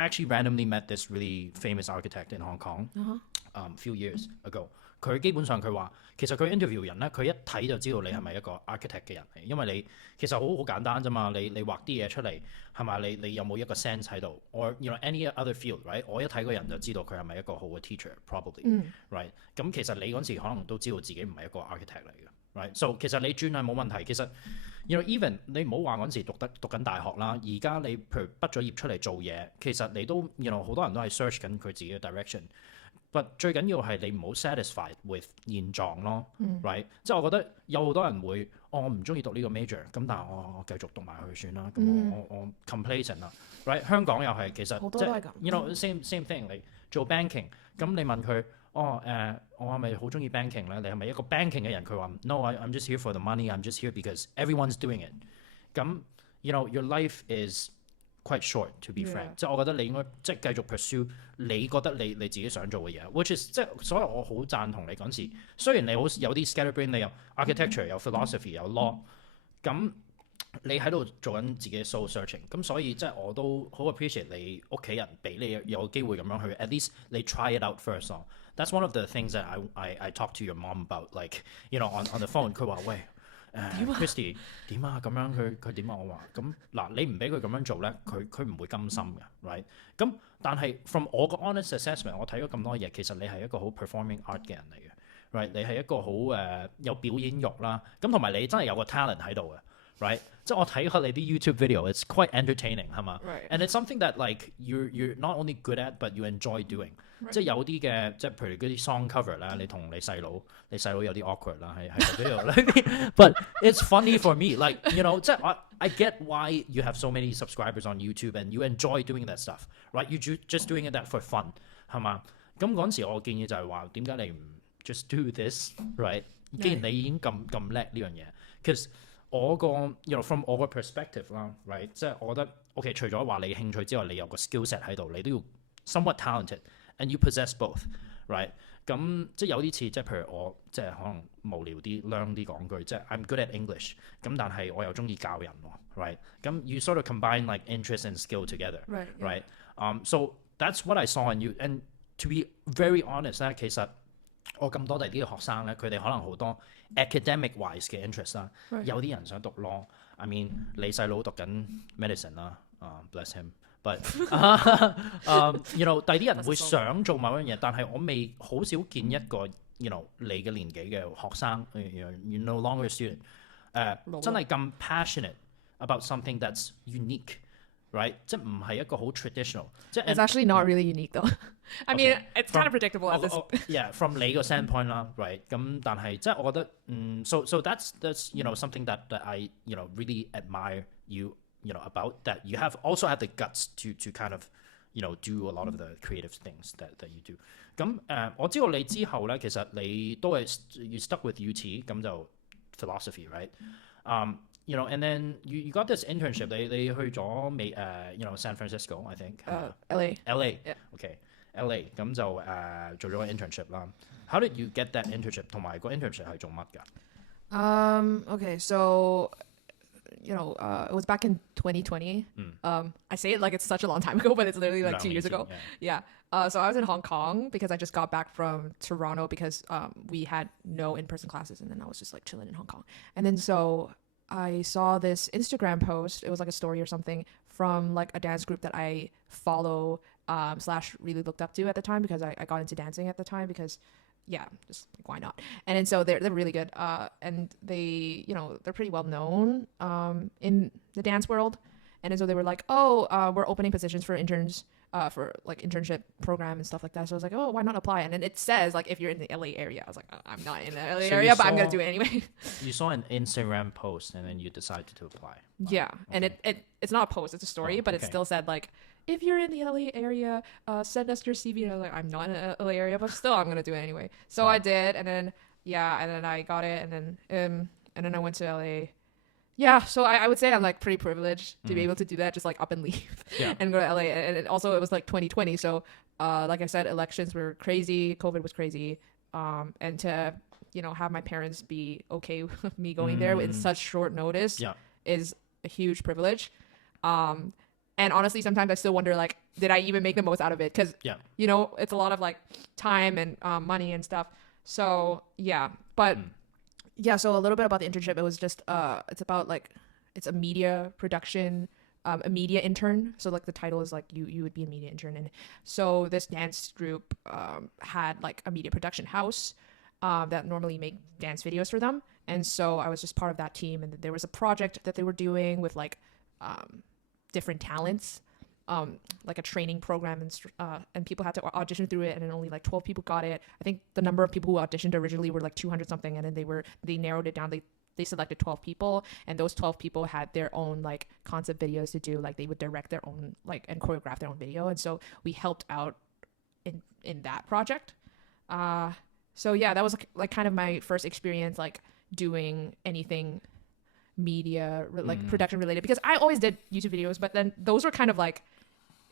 actually randomly met this really famous architect in Hong Kong few years ago。佢基本上佢話其實佢 interview 人咧，佢一睇就知道你係咪一個 architect 嘅人嚟，因為你其實好簡單啫嘛，你畫啲嘢出嚟係嘛，你有冇一個 sense 喺度 or you know any other field right， 我一睇個人就知道佢係咪一個好嘅 teacher probably right， 咁其實你嗰時可能都知道自己唔係一個 architect 嚟嘅。Right， so 其實你轉係冇問題。其實 you know even 你唔好話嗰陣時讀緊大學啦，而家你譬如畢咗業出嚟做嘢，其實你都 you know 好多人都係 search 緊佢自己嘅 direction。But 最緊要係你唔好 satisfied with 現狀咯，right？ 即係我覺得有好多人會，我唔中意讀呢個 major， 咁但係我繼續讀埋佢算啦。咁我 complacent 啦，right？ 香港又係其實即係 you know same thing， 你做 banking， 咁你問佢。我係咪好中意 banking 咧？你係咪一個 banking 嘅人？佢話 No，I'm just here for the money. I'm just here because everyone's doing it。咁 you know your life is quite short to be frank。即係我覺得你應該即係繼續 pursue 你覺得你自己想做嘅嘢，which is 即係所以我好贊同你嗰陣時。雖然你好有啲 scatterbrain， 你有 architecture， 有 philosophy， 有 law， 咁你喺度做緊自己嘅 soul searching。咁所以即係我都好 appreciate 你屋企人俾你有機會咁樣去 at least 你 try it out first 咯。That's one of the things that I talk to your mom about, like you know on the phone。佢話喂Christie 點啊咁樣佢點啊？我話咁嗱，你唔俾佢咁樣做咧，佢唔會甘心嘅 ，right？ 咁但係 from 我個 honest assessment， 我睇咗咁多嘢，其實你係一個好 performing art 嘅人嚟嘅 ，right？ 你係一個好有表演欲啦，咁同埋你真係有個 talent 喺度嘅。Right， 即係我睇下你啲 YouTube video，it's quite entertaining 係嘛 ？And it's something that like you're not only good at but you enjoy doing。即係有啲嘅，即係譬如嗰啲 song cover 啦，你同你細佬有啲 awkward 啦，喺個 video 裏邊。But it's funny for me，like you know， 即係I get why you have so many subscribers on YouTube and you enjoy doing that stuff，right？You just doing it that for fun 係嘛？咁嗰陣時我建議就係話，點解你唔 just do this，right？ 既然你已經咁叻呢樣嘢 ，cause我個 you know from 我個 perspective 啦 ，right， 即係我覺得 OK， 除咗話你興趣之外，你有個 skill set 喺度，你都要 somewhat talented and you possess both，right？ 咁即係有啲似即係譬如我即係可能無聊啲 learn 啲講句，即係 I'm good at English， 咁但係我又中意教人喎 ，right？ 咁 you sort of combine like interest and skill together，right？So that's what I saw in you and to be very honest 咧，其實我咁多第啲嘅學生咧，佢哋可能好多 academic wise 嘅 interest 啦，有啲人想讀 law。I mean 你細佬讀緊 medicine 啦，bless him。But you know 第啲人會想做某樣嘢，但係我未好少見一個 you know 你嘅年紀嘅學生 you no longer a student 真係咁 passionate about something that's unique。Right， 即係唔係一個好 traditional， 即係 It's actually not really unique though. I mean, it's kind of predictable at this. Yeah，from 你個 standpoint 啦 ，right？ 咁但係即係我覺得so that's you know something that I you know really admire you know about that you also have the guts to kind of you know do a lot of the creative things that you do。咁我知道你之後咧，其實你都係 you stuck with UT， 咁就 philosophy right？You know, and then you got this internship. 你去咗you know San Francisco, I think. LA. Yeah. Okay. LA 咁就做咗個 internship 啦。How did you get that internship？ 同埋個 internship 係做乜㗎？Okay, so you know, it was back in 2020. I say it like it's such a long time ago, but it's literally like 2 years ago. Yeah. So I was in Hong Kong because I just got back from Toronto because we had no in-person classes, and then I was just like chilling in Hong Kong. And then so I saw this Instagram post. It was like a story or something from like a dance group that I follow / really looked up to at the time because I got into dancing at the time because yeah, just like why not? And then so they're really good and they, you know, they're pretty well known in the dance world. And then so they were like, oh, we're opening positions for interns for like internship program and stuff like that. So I was like, oh, why not apply? And then it says like if you're in the LA area. I was like, oh, I'm not in the LA area, but I'm gonna do it anyway. You saw an Instagram post and then you decided to apply. Wow. Yeah, okay. And it's not a post, it's a story, but it still said like, if you're in the LA area, send us your CV. And I was like, I'm not in the LA area, but still I'm gonna do it anyway. So I did, and then and then I got it, and then I went to LA. Yeah, so I would say I'm like pretty privileged to be able to do that, just like up and leave and go to LA. And it was like 2020, so like I said, elections were crazy, COVID was crazy, and to you know have my parents be okay with me going there in such short notice is a huge privilege. And honestly, sometimes I still wonder like, did I even make the most out of it? Because you know it's a lot of like time and money and stuff. So yeah, but yeah, so a little bit about the internship. It was just it's about like it's a media production, a media intern. So like the title is like you would be a media intern, and so this dance group had like a media production house that normally make dance videos for them, and so I was just part of that team. And there was a project that they were doing with like different talents. Like a training program, and people had to audition through it, and then only like 12 people got it. I think the number of people who auditioned originally were like 200 something, and then they narrowed it down. They selected 12 people, and those 12 people had their own like concept videos to do. Like they would direct their own like and choreograph their own video, and so we helped out in that project. So yeah, that was like kind of my first experience like doing anything media like production related, because I always did YouTube videos, but then those were kind of like,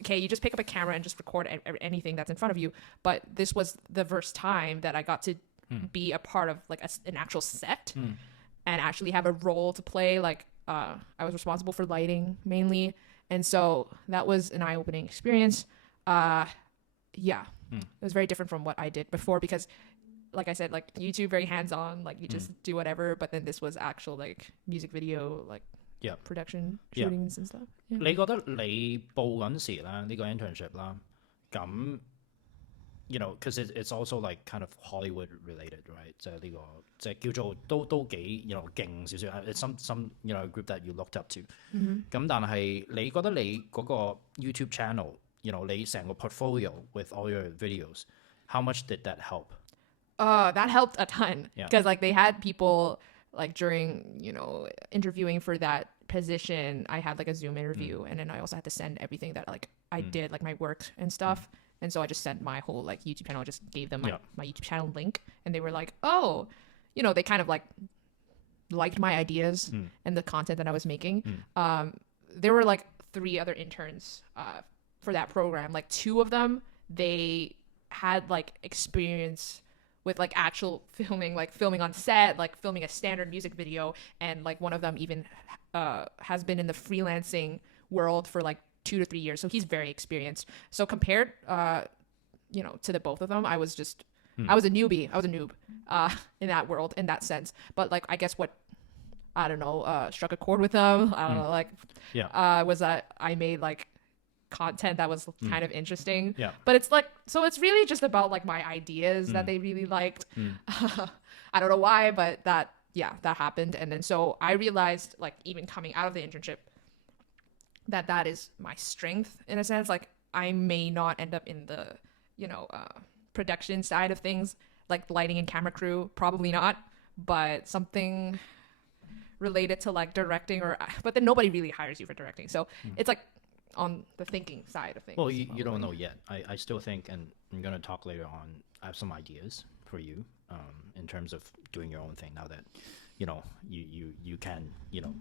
okay, you just pick up a camera and just record anything that's in front of you. But this was the first time that I got to be a part of like an actual set and actually have a role to play. Like I was responsible for lighting mainly, and so that was an eye-opening experience. It was very different from what I did before, because like I said, like YouTube very hands-on, like you just do whatever, but then this was actual like music video like production shootings and stuff. 你覺得你報嗰陣時啦，呢個 internship 啦，咁 you know, because it's also like kind of Hollywood related, right? 即係呢個即係叫做都幾 you know 勁少少。It's some you know group that you looked up to。咁但係你覺得你嗰個 YouTube channel, you know 你成個 portfolio with all your videos, how much did that help? That helped a ton, because like they had people like during, you know, interviewing for that position. I had like a Zoom interview, and then I also had to send everything that like I did, like my work and stuff. And so I just sent my whole like YouTube channel, just gave them my YouTube channel link, and they were like, oh, you know, they kind of like liked my ideas and the content that I was making. There were like 3 other interns for that program. Like 2 of them, they had like experience with like actual filming, like filming on set, like filming a standard music video, and like one of them even has been in the freelancing world for like 2 to 3 years, so he's very experienced. So compared you know, to the both of them, I was a newbie. I was a noob in that world, in that sense. But like I guess what I don't know struck a chord with them, I don't know, like was that I made like content that was kind of interesting. But it's like, so it's really just about like my ideas that they really liked. I don't know why, but that happened. And then so I realized, like, even coming out of the internship, that is my strength in a sense. Like I may not end up in the, you know, production side of things, like lighting and camera crew, probably not, but something related to like directing, but then nobody really hires you for directing. So it's like on the thinking side of things. Well, you don't know yet. I still think, and I'm going to talk later on, I have some ideas for you in terms of doing your own thing now that, you know, you can, you know,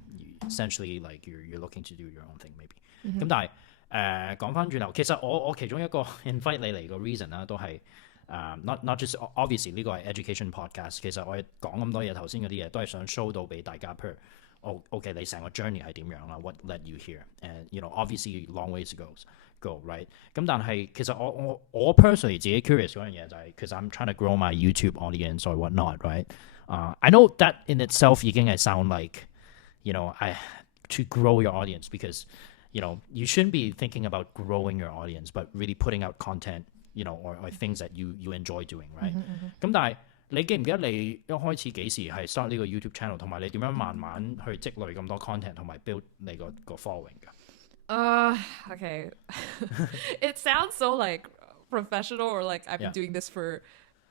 essentially like you're looking to do your own thing maybe. 咁但係講返轉頭，其實我其中一個 invite 你嚟個 reason 啦，都係not just obviously 呢個係 education podcast， 其實我係講咁多嘢，頭先嗰啲嘢都係想 show 到俾大家，譬如OK 你成個 journey 係點樣啦 ，what led you here， and you know obviously long ways to go right。咁但係其實我 personally 自己 curious 嗰樣嘢就係，其實 I'm trying to grow my YouTube audience or whatnot right。I know that in itself 已經係 sound like you know to grow your audience because you know you shouldn't be thinking about growing your audience but really putting out content you know or things that you enjoy doing right。咁但係你記唔記得你一開始幾時係 start 呢個 YouTube channel， 同埋你點樣慢慢去積累咁多 content 同埋 build 你個 following 㗎？Okay. It sounds so like professional or like I've been doing this for,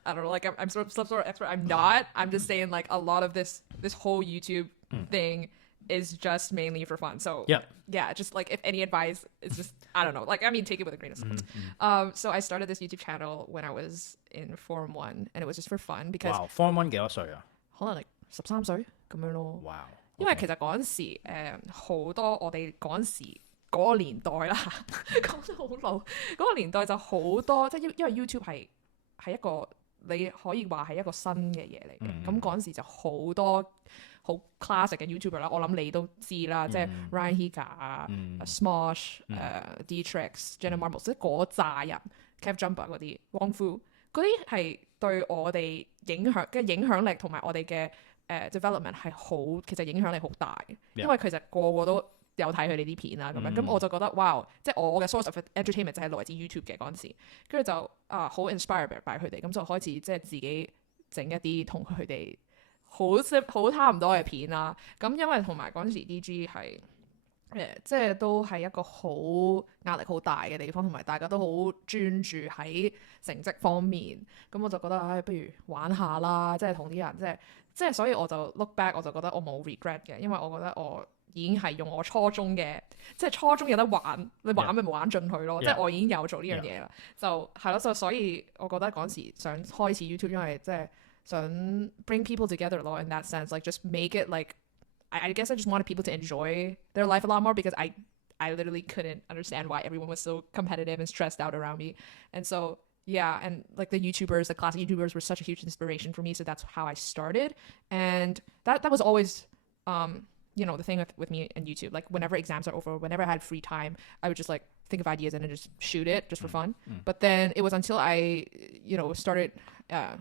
I don't know, like I'm some sort of expert. I'm not. I'm just saying like a lot of this whole YouTube thing is just mainly for fun. So yeah, just like if any advice is just, I don't know, like I mean take it with a grain of salt. So I started this YouTube channel when I was in Form 1 and it was just for fun because Wow, Form 1幾多歲啊？可能13歲咁樣咯。Wow. 因為其實嗰陣時好多我哋嗰陣時嗰個年代啦，講得好老，嗰個年代就好多，即係因為 YouTube 係一個你可以話係一個新嘅嘢嚟嘅，咁嗰陣時就好多好 classic 嘅 YouTuber 啦，我諗你都知啦，即係 Ryan Higa 啊、Smosh、D-Trix、Jenna Marbles， 即係嗰扎人 ，Kev Jumper 嗰啲，汪夫嗰啲係對我哋影響力同埋我哋嘅development 係好，其實影響力好大嘅，因為其實個個都有睇佢哋啲片啦咁樣，咁我就覺得哇，即係我嘅 source of entertainment 就係來自 YouTube 嘅嗰陣時，跟住就好 inspired by 佢哋，咁就開始即係自己整一啲同佢哋好差唔多嘅片啦。咁因為同埋嗰陣時 DG 係即係都係一個好壓力好大嘅地方，同埋大家都好專注喺成績方面，咁我就覺得不如玩下啦，即係同啲人即係所以我就 look back， 我就覺得我冇 regret 嘅，因為我覺得我已經係用我初中嘅，即係初中有得玩，你玩咪玩進去咯，即係我已經有做呢樣嘢啦，就係咯，就所以我覺得嗰時想開始 YouTube， 因為即係想 bring people together 咯 in that sense，like just make it like I guess I just wanted people to enjoy their life a lot more because I literally couldn't understand why everyone was so competitive and stressed out around me. And so, yeah, and like the classic YouTubers were such a huge inspiration for me. So that's how I started. And that was always, the thing with me and YouTube. Like whenever exams are over, whenever I had free time, I would just like think of ideas and then just shoot it just for fun. But then it was until I,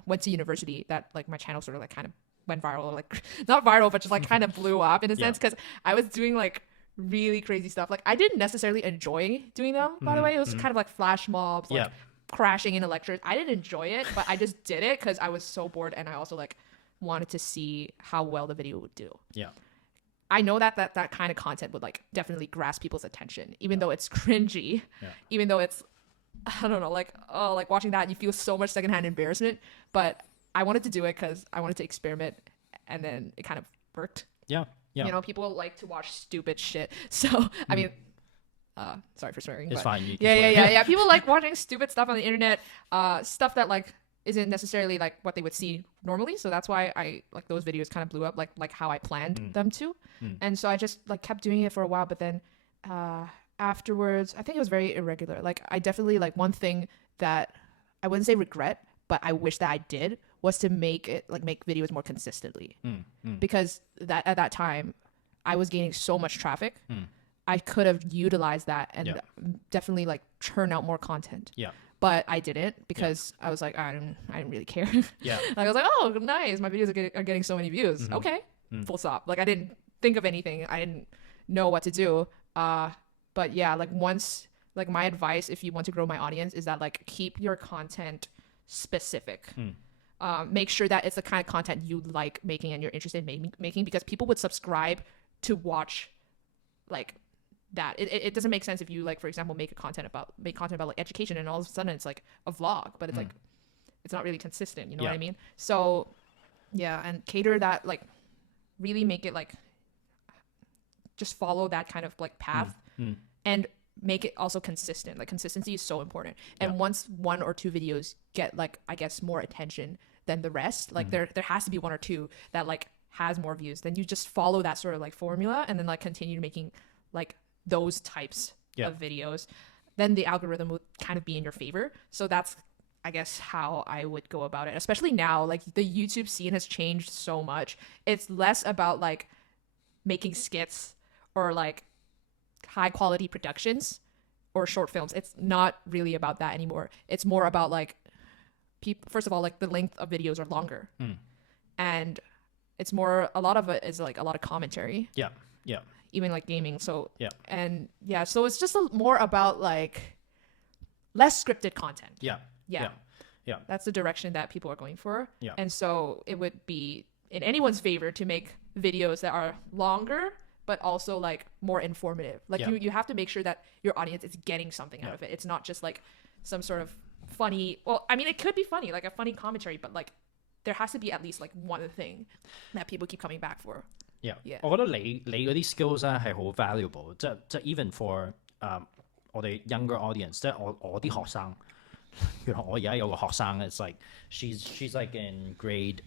went to university that like my channel sort of like kind of went viral, like not viral, but just like kind of blew up in a sense, because I was doing like really crazy stuff. Like I didn't necessarily enjoy doing them, by the way. It was kind of like flash mobs, like crashing into lectures. I didn't enjoy it, but I just did it because I was so bored, and I also like wanted to see how well the video would do. Yeah. I know that kind of content would like definitely grasp people's attention, even though it's cringy, even though it's, I don't know, like, oh, like watching that, you feel so much secondhand embarrassment, but I wanted to do it because I wanted to experiment, and then it kind of worked. Yeah. People like to watch stupid shit. So, I mean, sorry for swearing. It's fine. Yeah. People like watching stupid stuff on the internet, stuff that like isn't necessarily like what they would see normally. So that's why I like those videos kind of blew up, like how I planned them to. And so I just like kept doing it for a while, but then afterwards, I think it was very irregular. Like I definitely like one thing that I wouldn't say regret, but I wish that I did was to make videos more consistently, because that at that time I was gaining so much traffic. I could have utilized that and definitely like churn out more content. Yeah. But I didn't, because I was like, I didn't really care. Yeah. Like I was like, oh, nice, my videos are getting so many views. Okay, full stop. Like I didn't think of anything. I didn't know what to do. But yeah, like once, like my advice if you want to grow my audience is that like keep your content specific. Make sure that it's the kind of content you like making and you're interested in making, because people would subscribe to watch like that. It doesn't make sense if you like, for example, make content about like education, and all of a sudden it's like a vlog, but it's like it's not really consistent, you know what I mean? So yeah, and cater that, like really make it like just follow that kind of like path, and make it also consistent. Like consistency is so important. And once one or two videos get like, I guess, more attention than the rest, like there has to be one or two that like has more views, then you just follow that sort of like formula, and then like continue making like those types of videos, then the algorithm will kind of be in your favor. So that's, I guess, how I would go about it. Especially now, like the YouTube scene has changed so much. It's less about like making skits or like high quality productions or short films. It's not really about that anymore. It's more about like first of all, like the length of videos are longer, and it's more, a lot of it is like a lot of commentary, even like gaming. So so it's just more about like less scripted content. That's the direction that people are going for. And so it would be in anyone's favor to make videos that are longer but also like more informative. Like you have to make sure that your audience is getting something out of it. It's not just like some sort of funny, well, I mean, it could be funny, like a funny commentary, but like there has to be at least like one thing that people keep coming back for. 我覺得你嗰啲 skills 咧係好 valuable， 即係 even for 我哋 younger audience， 即係我啲學生，原來我而家有個學生 it's like she's like in grade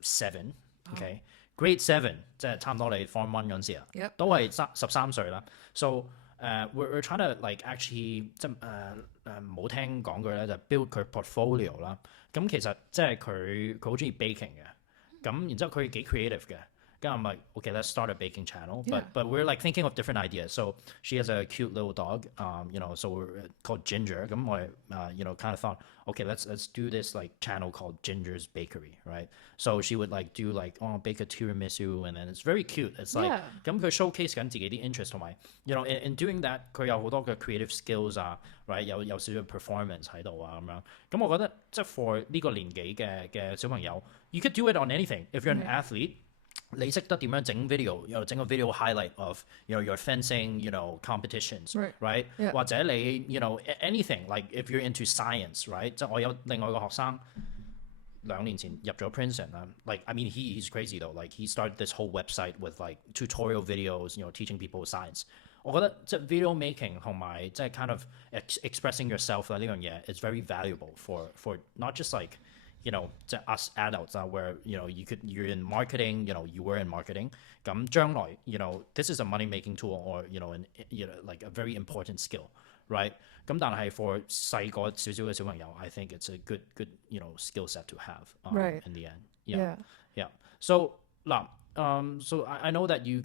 7， okay， grade 7即係差唔多你 form 1嗰陣時啊，都係13歲啦。So we're trying to like actually 即係唔好聽講句咧，就 build 佢 portfolio 啦。咁其實即係佢好中意 baking 嘅，咁然之後佢幾 creative 嘅。咁咁I'm like, okay, let's start a baking channel. But we're like thinking of different ideas. So she has a cute little dog, so we're called Ginger. 咁我kind of thought, okay, let's do this like channel called Ginger's Bakery, right? So she would like do like bake a tiramisu, and then it's very cute. It's like 咁佢 showcase 緊自己啲 interest 同埋in doing that 佢有好多嘅 creative skills 啊 ，right 有少少 performance 喺度啊咁樣。咁我覺得即係 for 呢個年紀嘅小朋友 ，you could do it on anything. If you're an athlete， 你識得點樣整 video， 整個 video highlight of your fencing competitions， right？ 或者你anything like if you're into science，right？ 即係我有另外一個學生。2年前入咗 Princeton like I mean he's crazy though, like he started this whole website with like tutorial videos teaching people science. 我覺得即係 video making 同埋即係 kind of expressing yourself 呢樣嘢 is very valuable for not just like to us adults where you're in marketing, you were in marketing. 咁將來this is a money making tool or like a very important skill, right? 咁但係 for 細個少少嘅小朋友 I think it's a good skill set to have in the end. Yeah. So so I know that you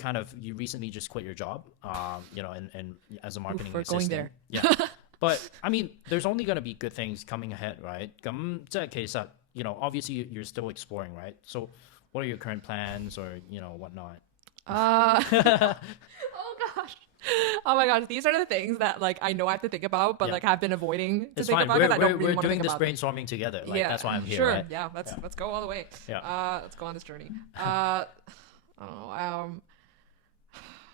recently just quit your job, and as a marketing assistant. Going there. Yeah. But I mean, there's only going to be good things coming ahead, right? 咁即係其實obviously you're still exploring, right? So what are your current plans or whatnot? Oh gosh. Oh my gosh, these are the things that like I know I have to think about, but like I've been avoiding to think about because I don't really want to think about. We're doing this brainstorming together. Like that's why I'm here. Sure. Right? Yeah. Let's go all the way. Yeah. Let's go on this journey. I don't know.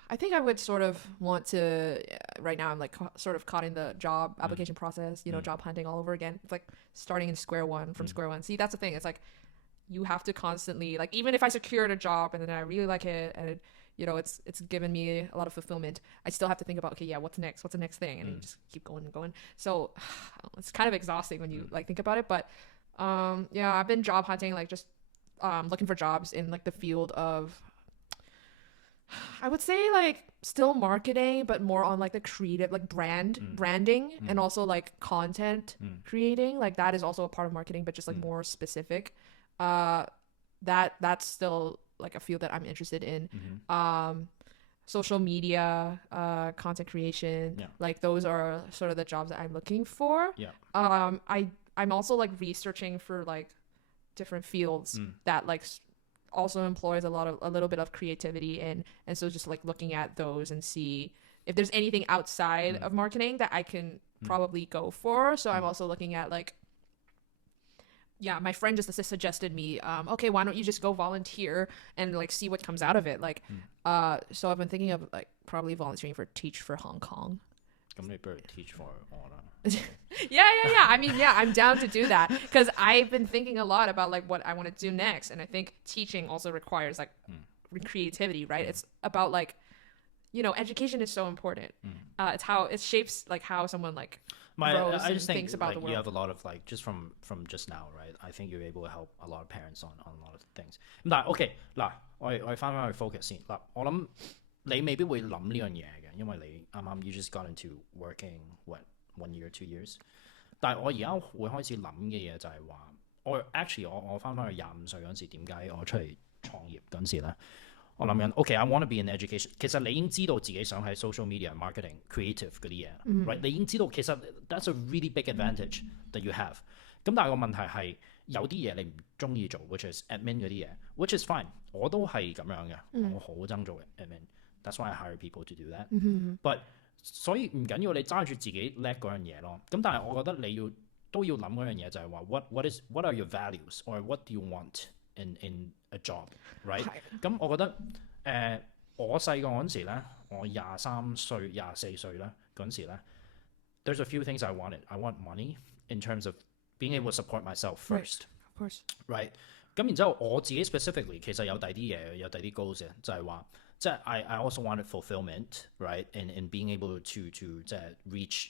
I think I would sort of want to. Right now, I'm like sort of caught in the job application process. Job hunting all over again. It's like starting in square one from square one. See, that's the thing. It's like you have to constantly like even if I secured a job and then I really like it and it's given me a lot of fulfillment, I still have to think about okay, yeah, what's next? What's the next thing? And you just keep going and going. So it's kind of exhausting when you like think about it. But I've been job hunting, like just looking for jobs in like the field of. I would say like still marketing, but more on like the creative, like branding and also like content creating. Like that is also a part of marketing, but just like more specific. That's still like a field that I'm interested in. Social media, content creation, like those are sort of the jobs that I'm looking for. I'm also like researching for like different fields that like also employs a little bit of creativity and so just like looking at those and see if there's anything outside of marketing that I can probably go for. So I'm also looking at like my friend just suggested me okay, why don't you just go volunteer and like see what comes out of it, like so I've been thinking of like probably volunteering for Teach for Hong Kong. Teach for yeah I mean I'm down to do that because I've been thinking a lot about like what I want to do next, and I think teaching also requires like creativity, right? It's about like education is so important. It's how it shapes like how someone like grows I just and think thinks about like, the world. you have a lot of like just from just now, right? I think you're able to help a lot of parents on a lot of things. 但係 OK 嗱，我翻去 focus 先嗱，我諗你未必會諗呢樣嘢嘅，因為你啱啱 you just got into working what 1 year 2 years， 但係我而家會開始諗嘅嘢就係話，我翻去25歲嗰陣時，點解我出嚟創業嗰陣時咧？我諗緊 OK，I want to be in education。其實你已經知道自己想喺 social media marketing creative 嗰啲嘢，right？ 你已經知道其實 that's a really big advantage that you have。咁但係個問題係有啲嘢你唔中意做 ，which is admin 嗰啲嘢 ，which is fine。我都係咁樣嘅，我好憎做 admin。That's why I hire people to do that。But 所以唔緊要，你揸住自己叻嗰樣嘢咯。咁但係我覺得你都要諗嗰樣嘢就係話 what are your values or what do you want in a job, right？ 咁我覺得我細個嗰陣時咧，我23歲、24歲咧嗰陣時咧 ，there's a few things I wanted. I want money in terms of being able to support myself first. Of course. Right？ 咁然之後我自己 specifically 其實有第啲嘢，有第啲 goals 嘅，就係話。即係 I also wanted fulfillment, right? In being able to 即係 reach,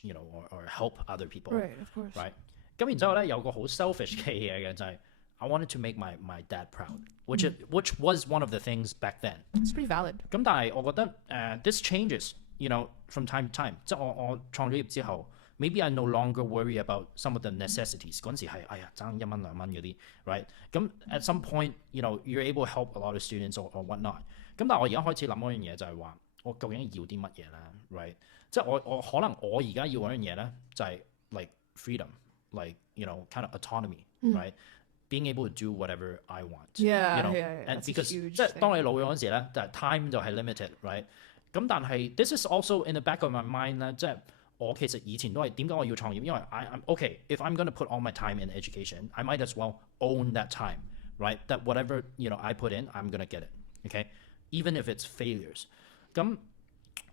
or help other people. Right, of course. Right? 咁然之後咧有個好 selfish 嘅嘢嘅就係 I wanted to make my dad proud, which was one of the things back then. It's pretty valid. 咁但係我覺得this changes, from time to time. 即係我創咗業之後， maybe I no longer worry about some of the necessities. 嗰陣時係爭1蚊2蚊嗰啲 right 咁 at some point you're able to help a lot of students or whatnot 咁但係我而家開始諗嗰樣嘢就係話我究竟要啲乜嘢咧 right 即係我可能我而家要嗰樣嘢咧就係 like freedom like kind of autonomy right being able to do whatever I want and because 即係當你老咗嗰陣時咧但係 time 就係 limited right 咁但係 this is also in the back of my mind 咧即係我其實以前都係點解我要創業因為 I'm okay if I'm going to put all my time in education I might as well own that time right that whatever I put in I'm going to get it okay even if it's failures 咁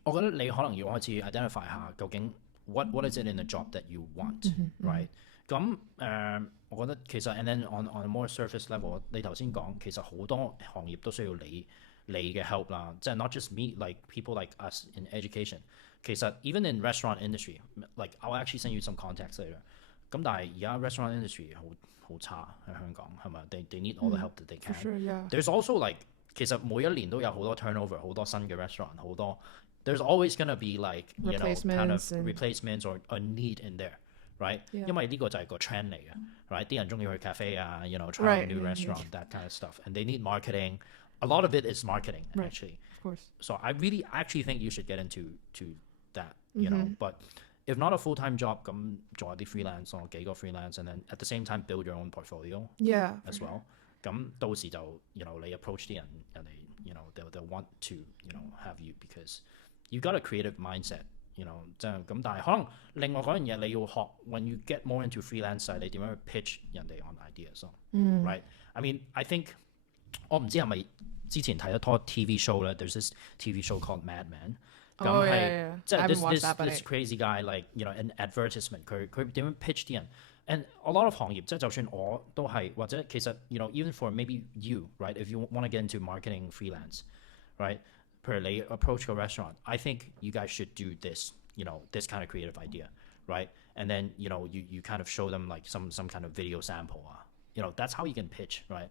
我覺得你可能要開始 identify 下究竟 what is it in the job that you want right 咁我覺得其實 and then on a more surface level 你頭先講其實好多行業都需要你嘅 help 啦即係 not just me like people like us in education 其實 even in restaurant industry like I'll actually send you some contacts later 咁但係而家 restaurant industry 好差喺香港係咪 they need all the help that they can sure, yeah. there's also like 其實每一年都有好多 turnover 好多新嘅 restaurant 好多 there's always gonna be like kind of replacements or a need in there right 因為呢個就係個 trend 嚟嘅 right 啲人中意去 cafe 啊 try a new restaurant that kind of stuff and they need marketing a lot of it is marketing actually of course so I really actually think you should get into that know but if not a full-time job 咁做啲 freelance 咯幾個 freelance and then at the same time build your own portfolio as well 咁到時就你 approach 啲人哋they'll want to have you because you got a creative mindset即係咁但係可能另外嗰樣嘢你要學 when you get more into freelance 你點樣去 pitch 人哋 on ideas right I mean I think 我唔知係咪之前睇一套 TV show 咧 there's this TV show called Mad Men 咁係即係 this crazy guy like an advertisement 佢點樣 pitch 啲人 and a lot of 行業即係就算我都係或者其實even for maybe you right if you want to get into marketing freelance right 譬如你 approach a restaurant I think you guys should do this this kind of creative idea right and then you kind of show them like some kind of video sample that's how you can pitch right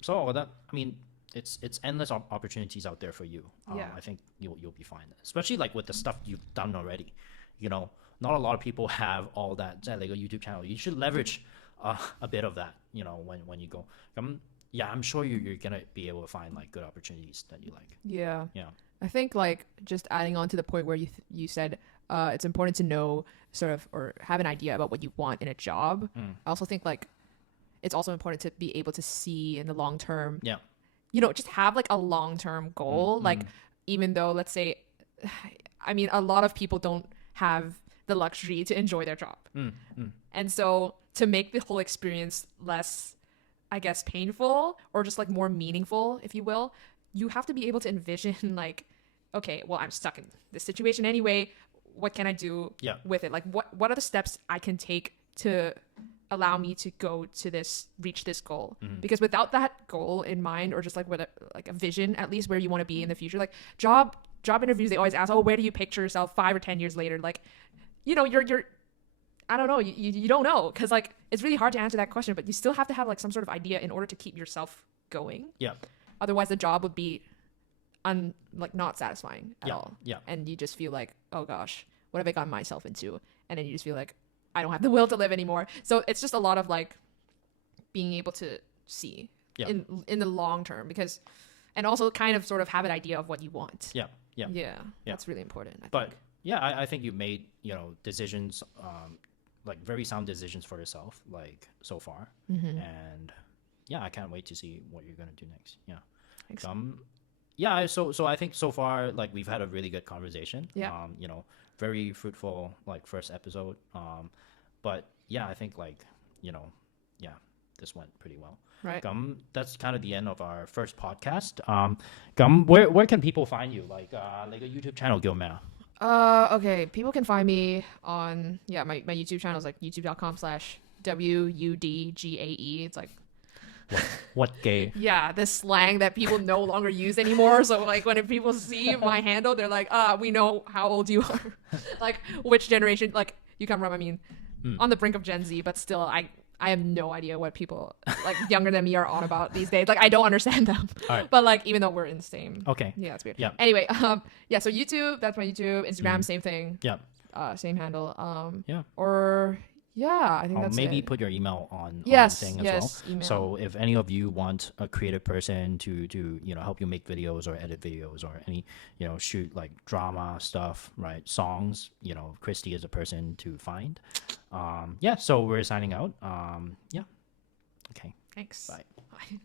so 我覺得 I mean it's endless opportunities out there for you I think you'll be fine especially like with the stuff you've done already not a lot of people have all that 即係你個 YouTube channel you should leverage a bit of that when you go yeah I'm sure you're gonna be able to find like good opportunities that you like yeah I think like just adding on to the point where you said it's important to know sort of or have an idea about what you want in a job I also think like it's also important to be able to see in the long term just have like a long-term goal like even though let's say I mean a lot of people don't have the luxury to enjoy their job and so to make the whole experience less I guess painful or just like more meaningful if you will you have to be able to envision like okay well I'm stuck in this situation anyway what can I do with it like what are the steps I can take to allow me to go to reach this goal because without that goal in mind or just like with like a vision at least where you want to be in the future like job interviews they always ask where do you picture yourself 5 or 10 years later like you're I don't know you don't know because like it's really hard to answer that question but you still have to have like some sort of idea in order to keep yourself going otherwise the job would be like not satisfying at all and you just feel like oh gosh what have I gotten myself into and then you just feel like I don't have the will to live anymore so it's just a lot of like being able to see in the long term because and also kind of sort of have an idea of what you want that's really important I think. I think you made decisions like very sound decisions for yourself like so far and I can't wait to see what you're gonna do next so I think so far like we've had a really good conversation very fruitful like first episode but I think like this went pretty well right that's kind of the end of our first podcast where can people find you like a YouTube channel 叫咩啊okay people can find me on my YouTube channel is like youtube.com/WUDGAE it's like what gay this slang that people no longer use anymore so like when people see my handle they're like we know how old you are like which generation like you come from I mean on the brink of Gen Z but still I have no idea what people like younger than me are on about these days like I don't understand them but like even though we're in the same okay it's weird anyway so YouTube that's my YouTube Instagram same thing same handle. Yeah. Or yeah, I think that's maybe it. put your email on Yes, thing as yes, well. email. So if any of you want a creative person to help you make videos or edit videos or any shoot like drama stuff, right? Songs, Christie is a person to find. So we're signing out. Yeah. Okay. Thanks. Bye. Bye.